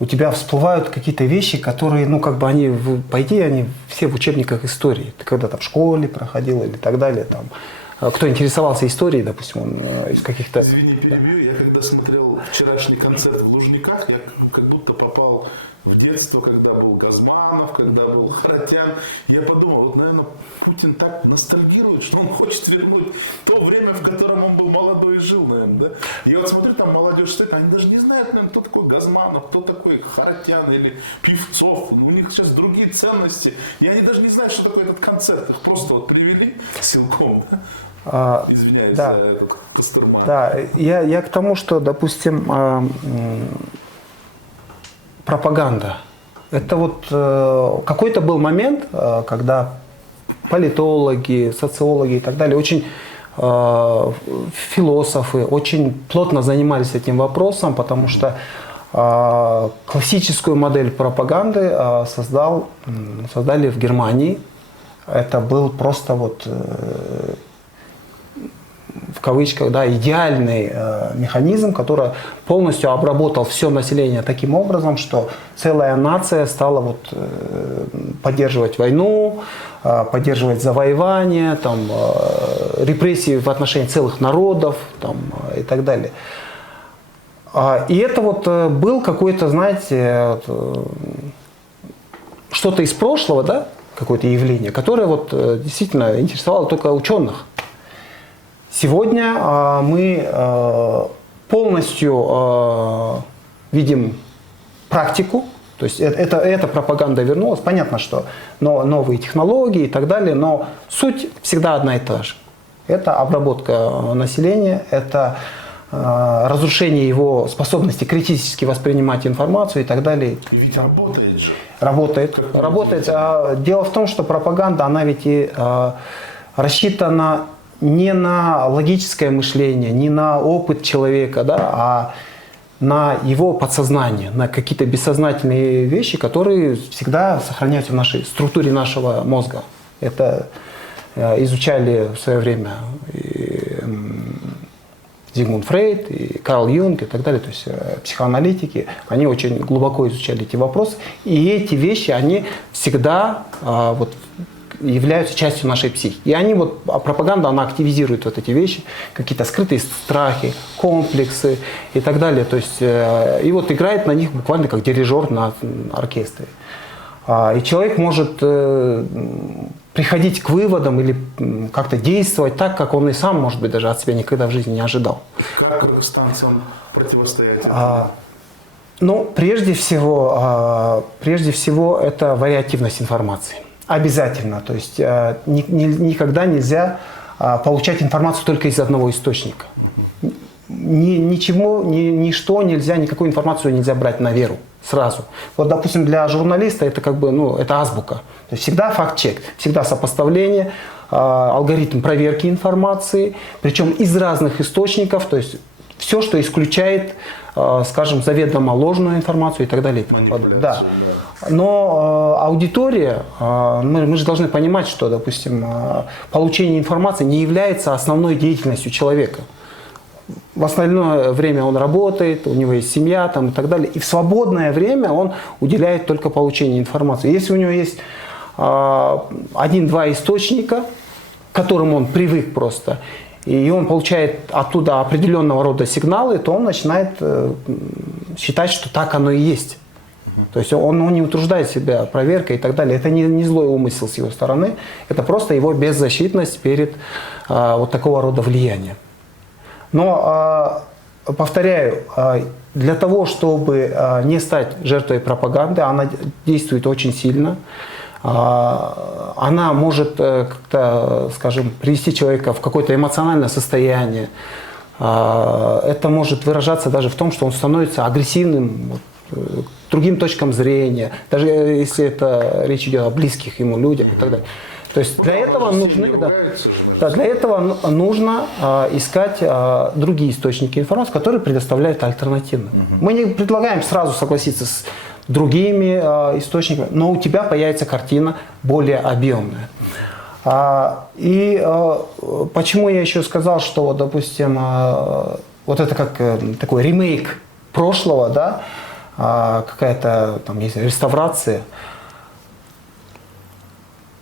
у тебя всплывают какие-то вещи, которые, они, по идее, они все в учебниках истории. Ты когда-то в школе проходил или так далее, там. Кто интересовался историей, допустим, он из каких-то... Извини, перебью. Я когда смотрел вчерашний концерт в Лужниках, я как будто попал в детство, когда был Газманов, когда был Харатьян. Я подумал, вот, наверное, Путин так ностальгирует, что он хочет вернуть то время, в котором он был молодой и жил, наверное, да? Я вот смотрю, там молодежь стоит, они даже не знают, наверное, кто такой Газманов, кто такой Харатьян или Певцов. У них сейчас другие ценности. И они даже не знают, что такое этот концерт. Их просто вот привели силком, да? Извиняюсь да, за этот костерман. Да, я к тому, что, допустим, пропаганда. Это вот какой-то был момент, когда политологи, социологи и так далее, очень философы очень плотно занимались этим вопросом, потому что классическую модель пропаганды создали в Германии. Это был просто вот в кавычках, да, идеальный механизм, который полностью обработал все население таким образом, что целая нация стала вот, поддерживать войну, поддерживать завоевание, там, репрессии в отношении целых народов там, и так далее. И это вот был какой-то, знаете, что-то из прошлого, да, какое-то явление, которое вот действительно интересовало только ученых. Сегодня мы полностью видим практику, То есть эта пропаганда вернулась. Понятно, что новые технологии и так далее, но суть всегда одна и та же. Это обработка населения, это разрушение его способности критически воспринимать информацию и так далее. И ведь работает же. Работает. Дело в том, что пропаганда, она ведь и рассчитана не на логическое мышление, не на опыт человека, да, а на его подсознание, на какие-то бессознательные вещи, которые всегда сохраняются в нашей структуре нашего мозга. Это изучали в свое время и Зигмунд Фрейд, и Карл Юнг и так далее. То есть психоаналитики, они очень глубоко изучали эти вопросы. И эти вещи, они всегда являются частью нашей психики. И они, пропаганда, она активизирует вот эти вещи, какие-то скрытые страхи, комплексы и так далее. То есть, и вот играет на них буквально как дирижер на оркестре. И человек может приходить к выводам или как-то действовать так, как он и сам, может быть, даже от себя никогда в жизни не ожидал. Как кыргызстанцам противостоять? Прежде всего, это вариативность информации. Обязательно. То есть никогда нельзя получать информацию только из одного источника. Ничто нельзя, никакую информацию нельзя брать на веру сразу. Вот, допустим, для журналиста это это азбука. То есть всегда факт-чек, всегда сопоставление, алгоритм проверки информации, причем из разных источников, то есть все, что исключает, скажем, заведомо ложную информацию и так далее. Да. Но аудитория, мы же должны понимать, что, допустим, получение информации не является основной деятельностью человека. В остальное время он работает, у него есть семья там, и так далее. И в свободное время он уделяет только получению информации. Если у него есть 1-2 источника, к которым он привык просто, и он получает оттуда определенного рода сигналы, то он начинает считать, что так оно и есть. То есть он не утруждает себя проверкой и так далее. Это не злой умысел с его стороны, это просто его беззащитность перед вот такого рода влиянием. Но, повторяю, для того, чтобы не стать жертвой пропаганды, она действует очень сильно. Она может как-то, скажем, привести человека в какое-то эмоциональное состояние. Это может выражаться даже в том, что он становится агрессивным к другим точкам зрения, даже если это речь идет о близких ему людях и так далее. То есть для этого нужно искать другие источники информации, которые предоставляют альтернативно. Мы не предлагаем сразу согласиться с другими источниками, но у тебя появится картина более объемная. И почему я еще сказал, что, допустим, вот это как такой ремейк прошлого, да, какая-то там есть реставрация.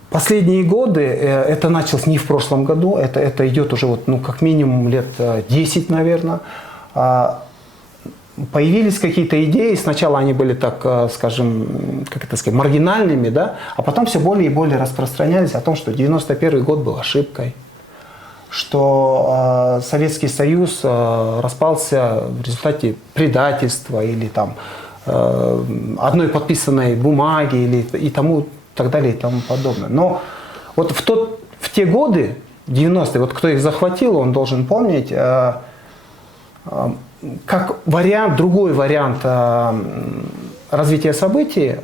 Последние годы, это началось не в прошлом году, это идет уже как минимум лет 10, наверное, появились какие-то идеи, сначала они были так, скажем, маргинальными, да, а потом все более и более распространялись о том, что 91 год был ошибкой, что Советский Союз распался в результате предательства или там одной подписанной бумаги или и тому так далее и тому подобное. Но вот в те годы, 90-е, кто их захватил, он должен помнить, как вариант, другой вариант развития событий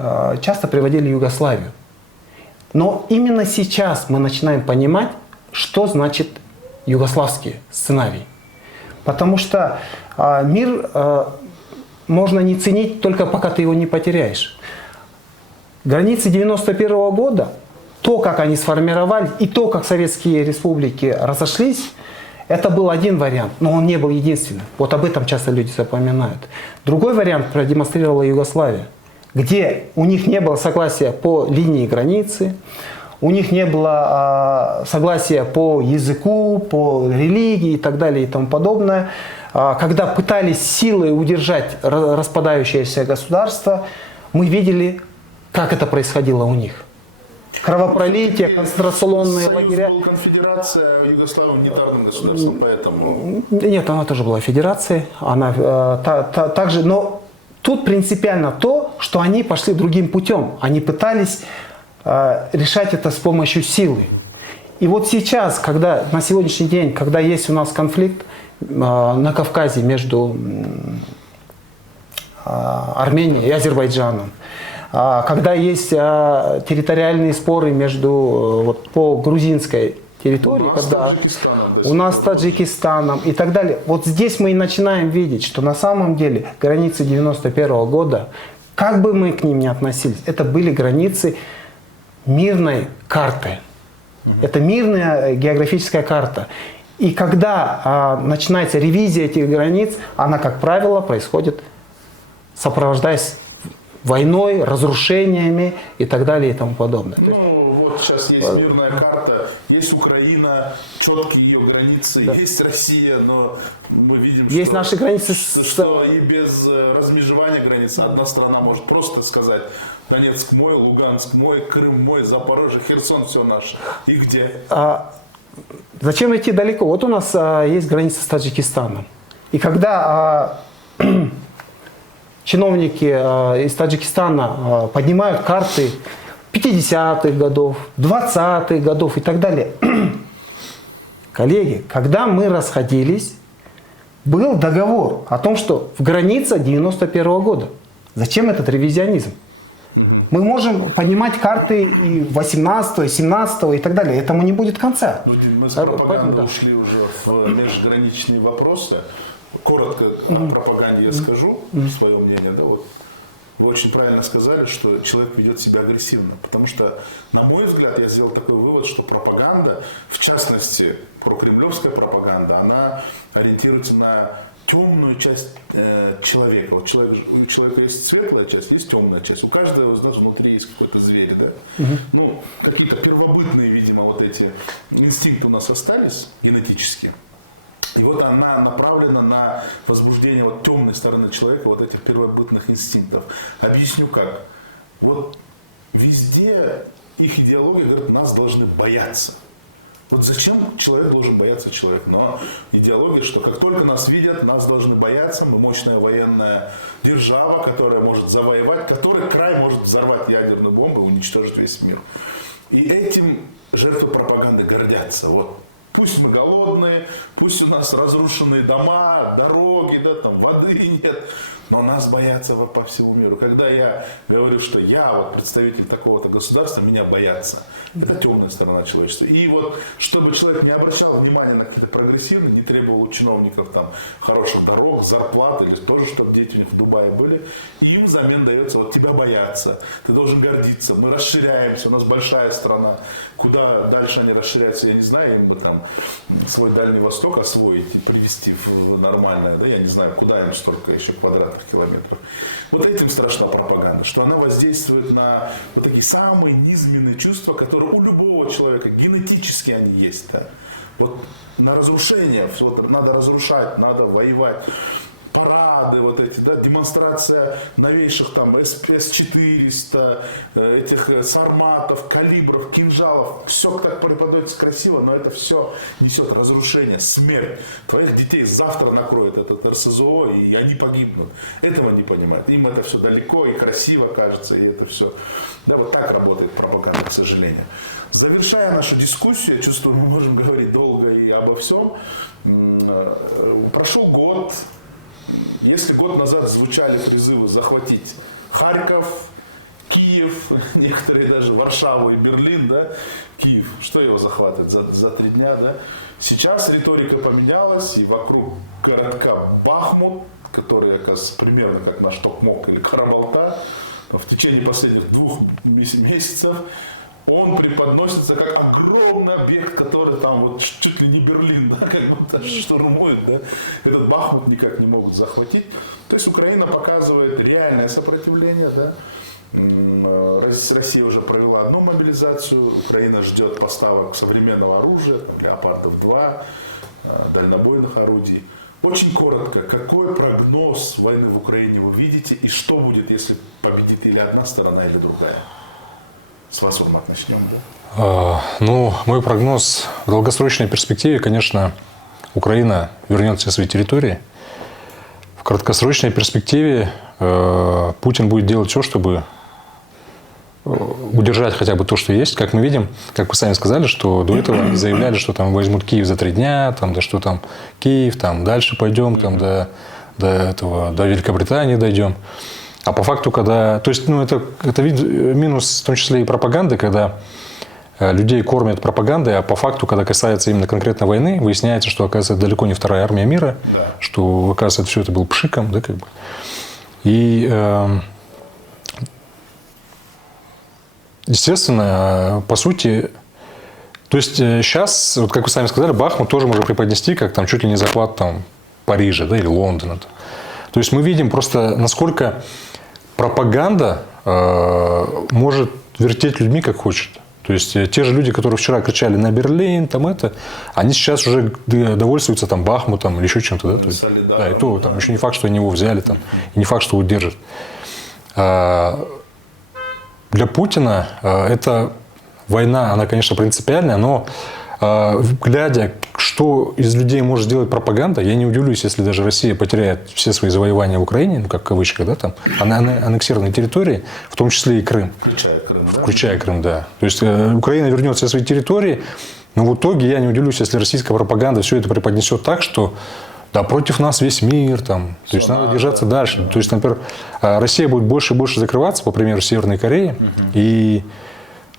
часто приводили Югославию. Но именно сейчас мы начинаем понимать, что значит югославский сценарий. Потому что мир можно не ценить только пока ты его не потеряешь. Границы 91 года, то, как они сформировались, и то, как советские республики разошлись, это был один вариант, но он не был единственным. Вот об этом часто люди запоминают. Другой вариант продемонстрировала Югославия, где у них не было согласия по линии границы, у них не было согласия по языку, по религии и так далее и тому подобное. Когда пытались силой удержать распадающееся государство, мы видели, как это происходило у них. Кровопролитие, концентрационные лагеря. Союз был конфедерация, Югославия унитарным государством, поэтому... Нет, она тоже была федерацией. Она также, но Тут принципиально то, что они пошли другим путем. Они пытались решать это с помощью силы. И вот сейчас, когда на сегодняшний день, когда есть у нас конфликт на Кавказе между Арменией и Азербайджаном, когда есть территориальные споры между вот, по грузинской территории, у нас с Таджикистаном и так далее. Вот здесь мы и начинаем видеть, что на самом деле границы 91 года, как бы мы к ним ни относились, это были границы мирной карты. Это мирная географическая карта. И когда начинается ревизия этих границ, она, как правило, происходит, сопровождаясь войной, разрушениями и так далее и тому подобное. Ну, вот сейчас есть мирная карта, есть Украина, четкие ее границы, есть Россия, но мы видим, есть что, наши границы что и без размежевания границ одна страна может просто сказать: Донецк мой, Луганск мой, Крым мой, Запорожье, Херсон все наше. И где? Зачем идти далеко? Вот у нас есть граница с Таджикистаном. И когда чиновники из Таджикистана поднимают карты 50-х годов, 20-х годов и так далее. Коллеги, когда мы расходились, был договор о том, что в границе 91 года. Зачем этот ревизионизм? Мы можем поднимать карты и 18, 17 и так далее. Этому не будет конца. Мы с пропагандой ушли уже в межграничные вопросы. Коротко о пропаганде я скажу свое мнение. Да, вот. Вы очень правильно сказали, что человек ведет себя агрессивно. Потому что, на мой взгляд, я сделал такой вывод, что пропаганда, в частности, прокремлевская пропаганда, она ориентируется на темную часть человека. Вот у человека есть светлая часть, есть темная часть. У каждого из нас внутри есть какой-то зверь. Да? Ну, какие-то первобытные, видимо, вот эти инстинкты у нас остались генетически. И вот она направлена на возбуждение вот темной стороны человека, вот этих первобытных инстинктов. Объясню как. Вот везде их идеология говорит: нас должны бояться. Вот зачем человек должен бояться человека? Но идеология, что как только нас видят, нас должны бояться, мы мощная военная держава, которая может завоевать, который край может взорвать ядерную бомбу и уничтожить весь мир. И этим жертвы пропаганды гордятся. Вот. Пусть мы голодные, пусть у нас разрушенные дома, дороги, да, там, воды нет, но нас боятся по всему миру. Когда я говорю, что я вот представитель такого-то государства, меня боятся. Это темная сторона человечества. И вот, чтобы человек не обращал внимания на какие-то прогрессивные, не требовал у чиновников там хороших дорог, зарплат, или тоже, чтобы дети у них в Дубае были, и им взамен дается: вот тебя боятся, ты должен гордиться, мы расширяемся, у нас большая страна. Куда дальше они расширяются, я не знаю, им бы там свой Дальний Восток освоить и привести в нормальное, да, я не знаю, куда им столько еще квадратных километров. Вот этим страшна пропаганда, что она воздействует на вот такие самые низменные чувства, которые у любого человека генетически они есть. Да. Вот на разрушение, вот, надо разрушать, надо воевать. Парады вот эти, да, демонстрация новейших там СПС-400, этих сарматов, калибров, кинжалов. Все так преподается красиво, но это все несет разрушение, смерть. Твоих детей завтра накроет этот РСЗО, и они погибнут. Этого не понимают. Им это все далеко и красиво кажется, и это все. Да, вот так работает пропаганда, к сожалению. Завершая нашу дискуссию, я чувствую, мы можем говорить долго и обо всем. Прошел год. Если год назад звучали призывы захватить Харьков, Киев, некоторые даже Варшаву и Берлин, да, Киев, что его захватывает за 3 дня, да? Сейчас риторика поменялась, и вокруг городка Бахмут, который, оказывается, примерно как наш Токмок или Карабалта, в течение последних 2 месяцев он преподносится как огромный объект, который там вот чуть ли не Берлин, да, как будто штурмует, да. Этот Бахмут никак не могут захватить. То есть Украина показывает реальное сопротивление, да. Россия уже провела одну мобилизацию, Украина ждет поставок современного оружия, Леопардов-2, дальнобойных орудий. Очень коротко, какой прогноз войны в Украине вы видите и что будет, если победит или одна сторона, или другая? С вас, Урмак, начнем, да? Ну, мой прогноз в долгосрочной перспективе, конечно, Украина вернет все свои территории. В краткосрочной перспективе Путин будет делать все, чтобы удержать хотя бы то, что есть. Как мы видим, как вы сами сказали, что до этого они заявляли, что там возьмут Киев за 3 дня, там, да что там Киев, там дальше пойдем, там, до Великобритании дойдем. А по факту, когда... То есть, ну, это минус, в том числе и пропаганды, когда людей кормят пропагандой, а по факту, когда касается именно конкретно войны, выясняется, что, оказывается, далеко не вторая армия мира, Да. что, оказывается, все это было пшиком, да, как бы. И, естественно, по сути, то есть сейчас, вот как вы сами сказали, Бахмут тоже можно преподнести как там чуть ли не захват там Парижа, да, или Лондона. То есть мы видим просто, насколько пропаганда может вертеть людьми как хочет. То есть те же люди, которые вчера кричали на Берлин, там это, они сейчас уже довольствуются там Бахмутом или еще чем-то, да? То есть, да, и то там еще не факт, что они его взяли там, и не факт, что удержат. Для Путина эта война, она, конечно, принципиальная, но глядя, что из людей может сделать пропаганда, я не удивлюсь, если даже Россия потеряет все свои завоевания в Украине, ну, как в кавычках, да, там, аннексированные территории, в том числе и Крым. Включая Крым, да. То есть Украина вернет все свои территории, но в итоге я не удивлюсь, если российская пропаганда все это преподнесет так, что да, против нас весь мир, там, то есть надо держаться дальше. То есть, например, Россия будет больше и больше закрываться, по примеру Северной Кореи, и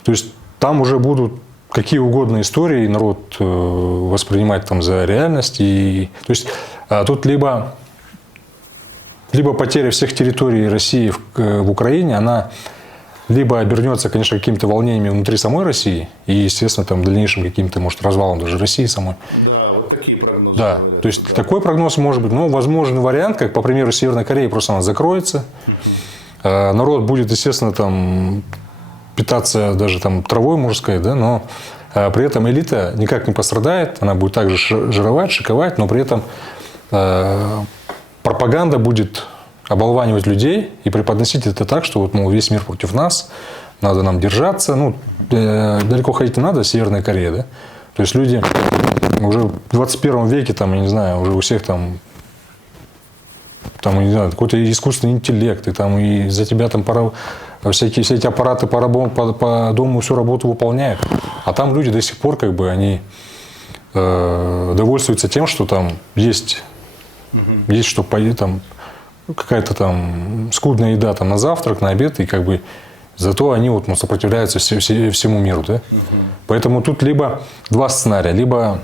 то есть там уже будут какие угодно истории народ воспринимать там за реальность. И, то есть тут либо потеря всех территорий России в Украине, она либо обернется, конечно, какими-то волнениями внутри самой России и, естественно, там дальнейшим каким-то, может, развалом даже России самой. Да, вот такие прогнозы. Да, то есть такой прогноз может быть. Но возможный вариант, как, по примеру, Северной Кореи, просто она закроется. Народ будет, естественно, там питаться даже там травой, можно сказать, да, но при этом элита никак не пострадает, она будет также жировать, шиковать, но при этом пропаганда будет оболванивать людей и преподносить это так, что вот, мол, весь мир против нас, надо нам держаться. Ну, далеко ходить не надо, Северная Корея, да? То есть люди уже в 21 веке, там, я не знаю, уже у всех там я не знаю, какой-то искусственный интеллект, и там и за тебя там все эти аппараты по дому всю работу выполняют. А там люди до сих пор, как бы, они довольствуются тем, что там есть что поесть, там какая-то там скудная еда там на завтрак, на обед, и как бы зато они вот сопротивляются всему миру, да? Поэтому тут либо два сценария, либо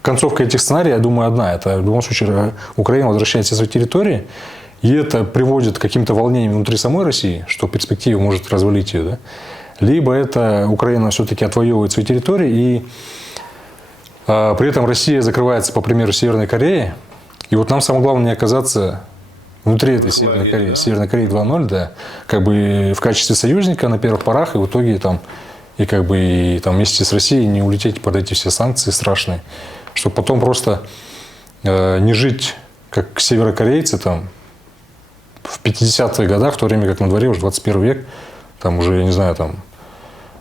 концовка этих сценариев, я думаю, одна. Это в любом случае Украина возвращает все свои территории, и это приводит к каким-то волнениям внутри самой России, что в перспективе может развалить ее, да? Либо это Украина все-таки отвоевывает свои территории, и при этом Россия закрывается, по примеру Северной Кореи. И вот нам самое главное не оказаться внутри этой Северной Кореи. Да? Северной Кореи 2.0, да, как бы в качестве союзника на первых порах, и в итоге там, и как бы и, там, вместе с Россией не улететь под эти все санкции страшные, чтобы потом просто не жить как северокорейцы там в 50-х годах, в то время как на дворе уже 21 век, там уже, я не знаю, там,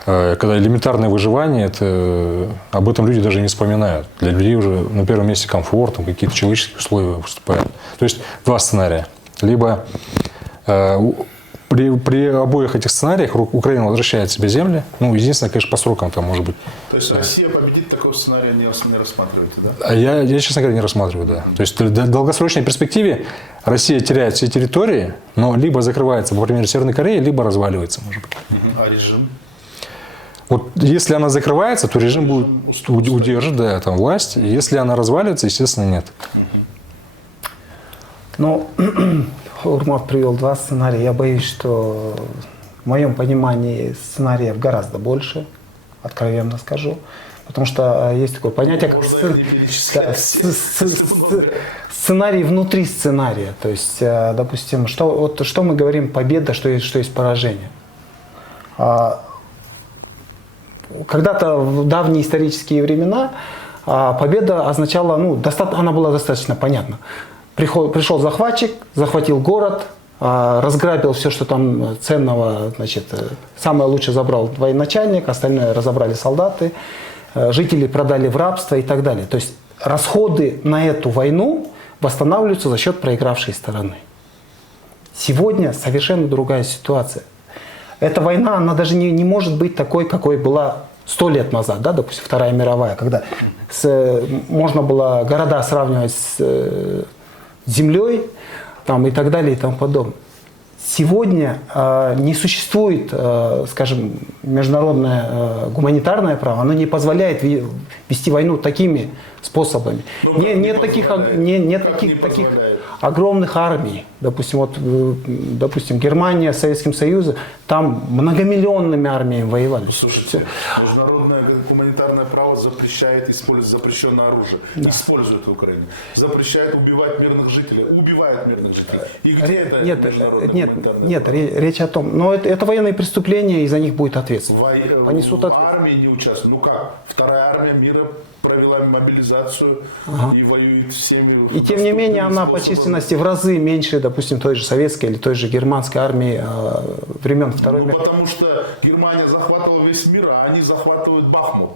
когда элементарное выживание, это, об этом люди даже не вспоминают. Для людей уже на первом месте комфорт, там, какие-то человеческие условия выступают. То есть два сценария. Либо при обоих этих сценариях Украина возвращает себе земли. Ну, единственное, конечно, по срокам там может быть. То есть Россия победит, такого сценария не рассматриваете, да? Я, честно говоря, не рассматриваю, да. То есть в долгосрочной перспективе Россия теряет все территории, но либо закрывается, по примеру Северной Кореи, либо разваливается, может быть. А режим? Вот если она закрывается, то режим будет удержит, да, там, власть. Если она разваливается, естественно, нет. Ну, Урмат привел два сценария. Я боюсь, что в моем понимании сценариев гораздо больше, откровенно скажу. Потому что есть такое понятие, как сценарий внутри сценария. То есть, допустим, что мы говорим победа, что есть поражение. Когда-то в давние исторические времена победа означала, она была достаточно понятна. Пришел захватчик, захватил город, разграбил все, что там ценного, значит, самое лучшее забрал военачальник, остальное разобрали солдаты, жители продали в рабство и так далее. То есть расходы на эту войну восстанавливаются за счет проигравшей стороны. Сегодня совершенно другая ситуация. Эта война, она даже не может быть такой, какой была 100 лет назад, да, допустим, Вторая мировая, когда можно было города сравнивать с землей там, и так далее и тому подобное. Сегодня не существует, скажем, международное гуманитарное право, оно не позволяет вести войну такими способами. Нет таких огромных армий. Допустим, допустим, Германия с Советским Союзом, там многомиллионными армиями воевали. Слушайте, международное гуманитарное право запрещает использовать запрещенное оружие. Да. Используют в Украине. Запрещает убивать мирных жителей. Убивают мирных жителей. И где это международное гуманитарное право? Речь о том. Но это военные преступления, и за них будет ответственность. Понесут в армии не участвуют. Ну как? Вторая армия мира провела мобилизацию и воюет всеми. И тем не менее она по численности в разы меньше, допустим, той же советской или той же германской армии времен Второй мировой. Потому что Германия захватывала весь мир, а они захватывают Бахмут.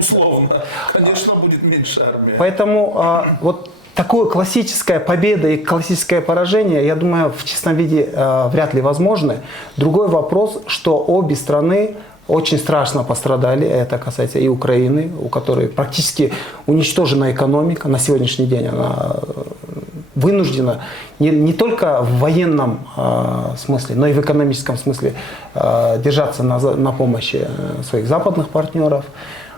Условно. Конечно, будет меньше армии. Поэтому вот такое классическая победа и классическое поражение, я думаю, в чистом виде вряд ли возможны. Другой вопрос, что обе страны очень страшно пострадали, это касается и Украины, у которой практически уничтожена экономика. На сегодняшний день она вынуждена не только в военном смысле, но и в экономическом смысле держаться на помощи своих западных партнеров.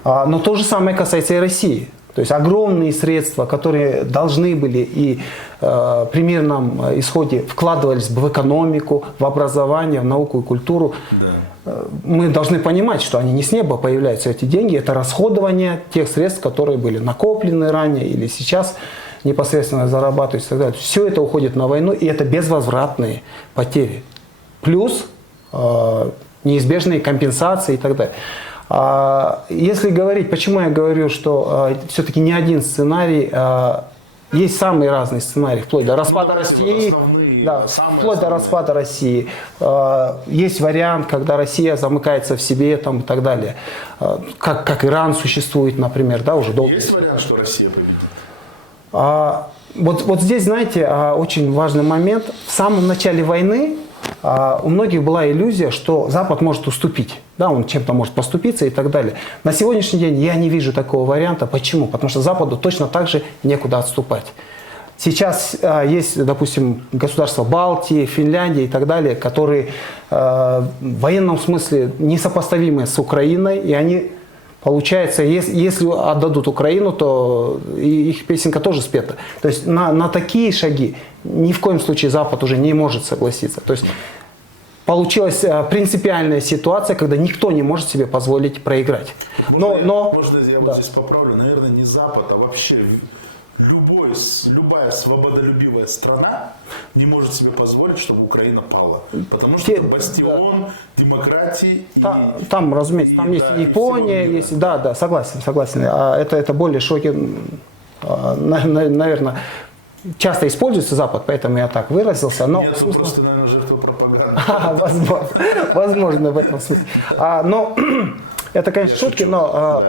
Но то же самое касается и России. То есть огромные средства, которые должны были и при мирном исходе вкладывались бы в экономику, в образование, в науку и культуру. Да. Мы должны понимать, что они не с неба появляются, эти деньги. Это расходование тех средств, которые были накоплены ранее или сейчас непосредственно зарабатываются и так далее. Все это уходит на войну, и это безвозвратные потери. Плюс неизбежные компенсации и так далее. Если говорить, почему я говорю, что все-таки не один сценарий, есть самые разные сценарии, вплоть до распада России, вплоть до распада России. Есть вариант, когда Россия замыкается в себе там, и так далее. Как Иран существует, например, да, уже долго. Есть вариант, что Россия победит? Вот здесь, знаете, очень важный момент. В самом начале войны у многих была иллюзия, что Запад может уступить, да, он чем-то может поступиться и так далее. На сегодняшний день я не вижу такого варианта. Почему? Потому что Западу точно так же некуда отступать. Сейчас есть, допустим, государства Балтии, Финляндии и так далее, которые в военном смысле несопоставимы с Украиной, и они, получается, если отдадут Украину, то их песенка тоже спета. То есть на такие шаги ни в коем случае Запад уже не может согласиться. То есть получилась принципиальная ситуация, когда никто не может себе позволить проиграть. Можно я вот здесь поправлю? Наверное, не Запад, а вообще любая свободолюбивая страна не может себе позволить, чтобы Украина пала. Потому что это бастион демократии. Там, разумеется, там есть Япония, есть, да, согласен. Это более шоки, наверное, часто используется Запад, поэтому я так выразился. Но нет, просто, наверное, жертва пропаганды. Возможно, в этом смысле. Но это, конечно, шутки, но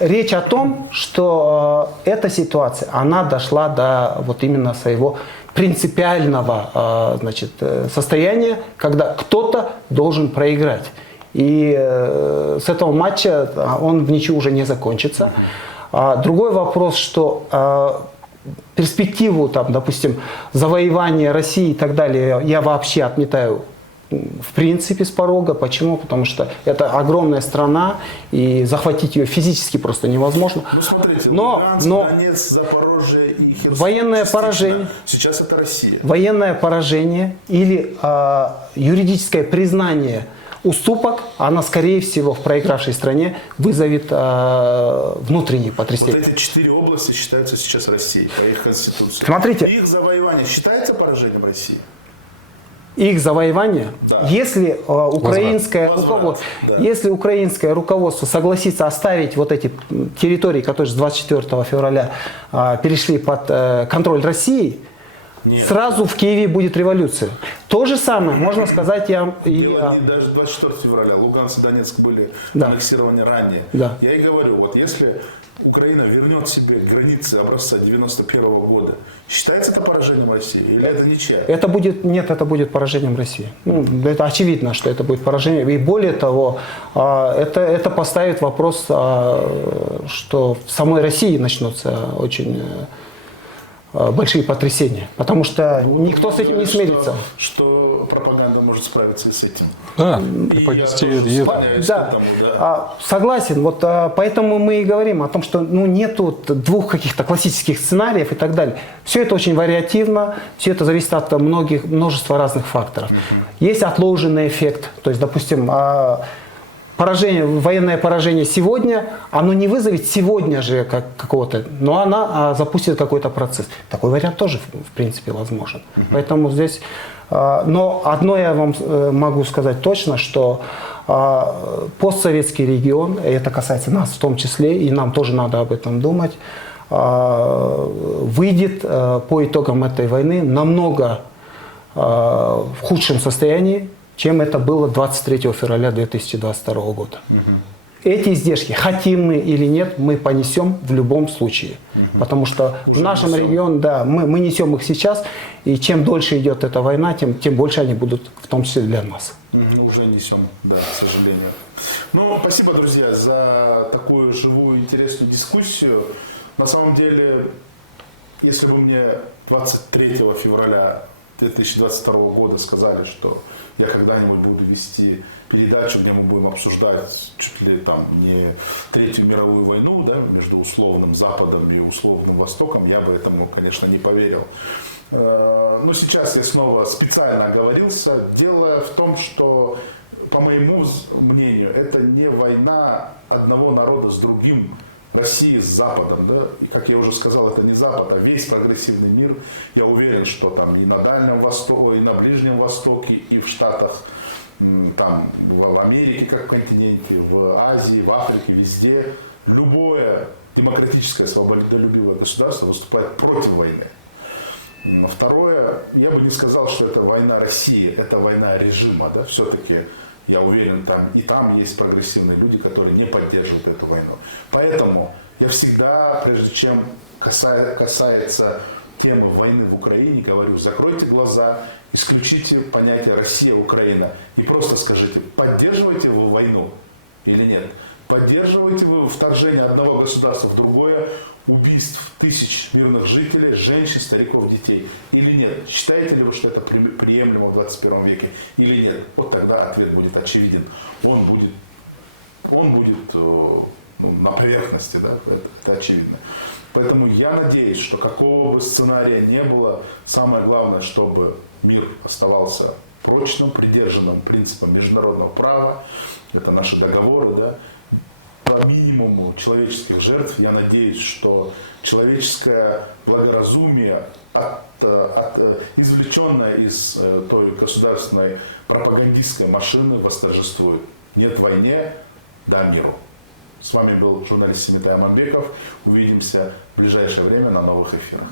речь о том, что эта ситуация, она дошла до вот именно своего принципиального, значит, состояния, когда кто-то должен проиграть. И с этого матча он в ничью уже не закончится. Другой вопрос, что перспективу, там, допустим, завоевания России и так далее я вообще отметаю в принципе с порога. Почему? Потому что это огромная страна, и захватить ее физически просто невозможно. Ну, смотрите, Донец, Запорожье и Херсон. Военное поражение. Сейчас это Россия. Военное поражение или юридическое признание уступок, она, скорее всего, в проигравшей стране вызовет внутренние потрясения. Вот эти 4 области считаются сейчас Россией по их конституции. Смотрите. Их завоевание считается поражением России? Их завоевание, да. Если украинское руководство согласится оставить вот эти территории, которые с 24 февраля перешли под контроль России, Нет. сразу в Киеве будет революция. То же самое можно сказать и Дело не даже 24 февраля. Луганск и Донецк были Да. аннексированы ранее. Да. Я и говорю, вот если Украина вернет себе границы образца 91 года, считается это поражением России или это ничья? это будет поражением России. Ну, это очевидно, что это будет поражение. И более того, это поставит вопрос, что в самой России начнутся очень большие потрясения. Потому что никто с этим не смирится. Что пропаганда может справиться с этим. Да, И пропагандисты я тоже едут. склоняюсь к Да, этому, да. согласен. Вот поэтому мы и говорим о том, что нету двух каких-то классических сценариев и так далее. Все это очень вариативно, все это зависит от множества разных факторов. Есть отложенный эффект. То есть, допустим, военное поражение сегодня, оно не вызовет сегодня же какого-то, но она запустит какой-то процесс. Такой вариант тоже, в принципе, возможен. Поэтому здесь... Но одно я вам могу сказать точно, что постсоветский регион, и это касается нас в том числе, и нам тоже надо об этом думать, выйдет по итогам этой войны намного в худшем состоянии, чем это было 23 февраля 2022 года. Эти издержки, хотим мы или нет, мы понесем в любом случае. Потому что в нашем регионе, да, мы несем их сейчас, и чем дольше идет эта война, тем больше они будут, в том числе для нас. Уже несем, да, к сожалению. Ну, спасибо, друзья, за такую живую, интересную дискуссию. На самом деле, если бы мне 23 февраля 2022 года сказали, что я когда-нибудь буду вести передачу, где мы будем обсуждать чуть ли там не Третью мировую войну, да, между условным Западом и условным Востоком, я бы этому, конечно, не поверил. Но сейчас я снова специально оговорился. Дело в том, что, по моему мнению, это не война одного народа с другим, России с Западом, да, и, как я уже сказал, это не Запад, а весь прогрессивный мир. Я уверен, что там и на Дальнем Востоке, и на Ближнем Востоке, и в Штатах, там, в Америке, как в континенте, в Азии, в Африке, везде, любое демократическое, свободолюбивое государство выступает против войны. Второе, я бы не сказал, что это война России, это война режима, да, все-таки. Я уверен, там есть прогрессивные люди, которые не поддерживают эту войну. Поэтому я всегда, прежде чем касается темы войны в Украине, говорю, закройте глаза, исключите понятие Россия-Украина и просто скажите, поддерживаете вы войну или нет? Поддерживаете вы вторжение одного государства в другое, убийств тысяч мирных жителей, женщин, стариков, детей или нет? Считаете ли вы, что это приемлемо в 21 веке или нет? Вот тогда ответ будет очевиден. Он будет на поверхности, да? Это очевидно. Поэтому я надеюсь, что какого бы сценария не было, самое главное, чтобы мир оставался прочным, придержанным принципам международного права, это наши договоры, да? По минимуму человеческих жертв, я надеюсь, что человеческое благоразумие, извлеченное из той государственной пропагандистской машины, восторжествует. Нет войне, да миру. С вами был журналист Семетай Аманбеков. Увидимся в ближайшее время на новых эфирах.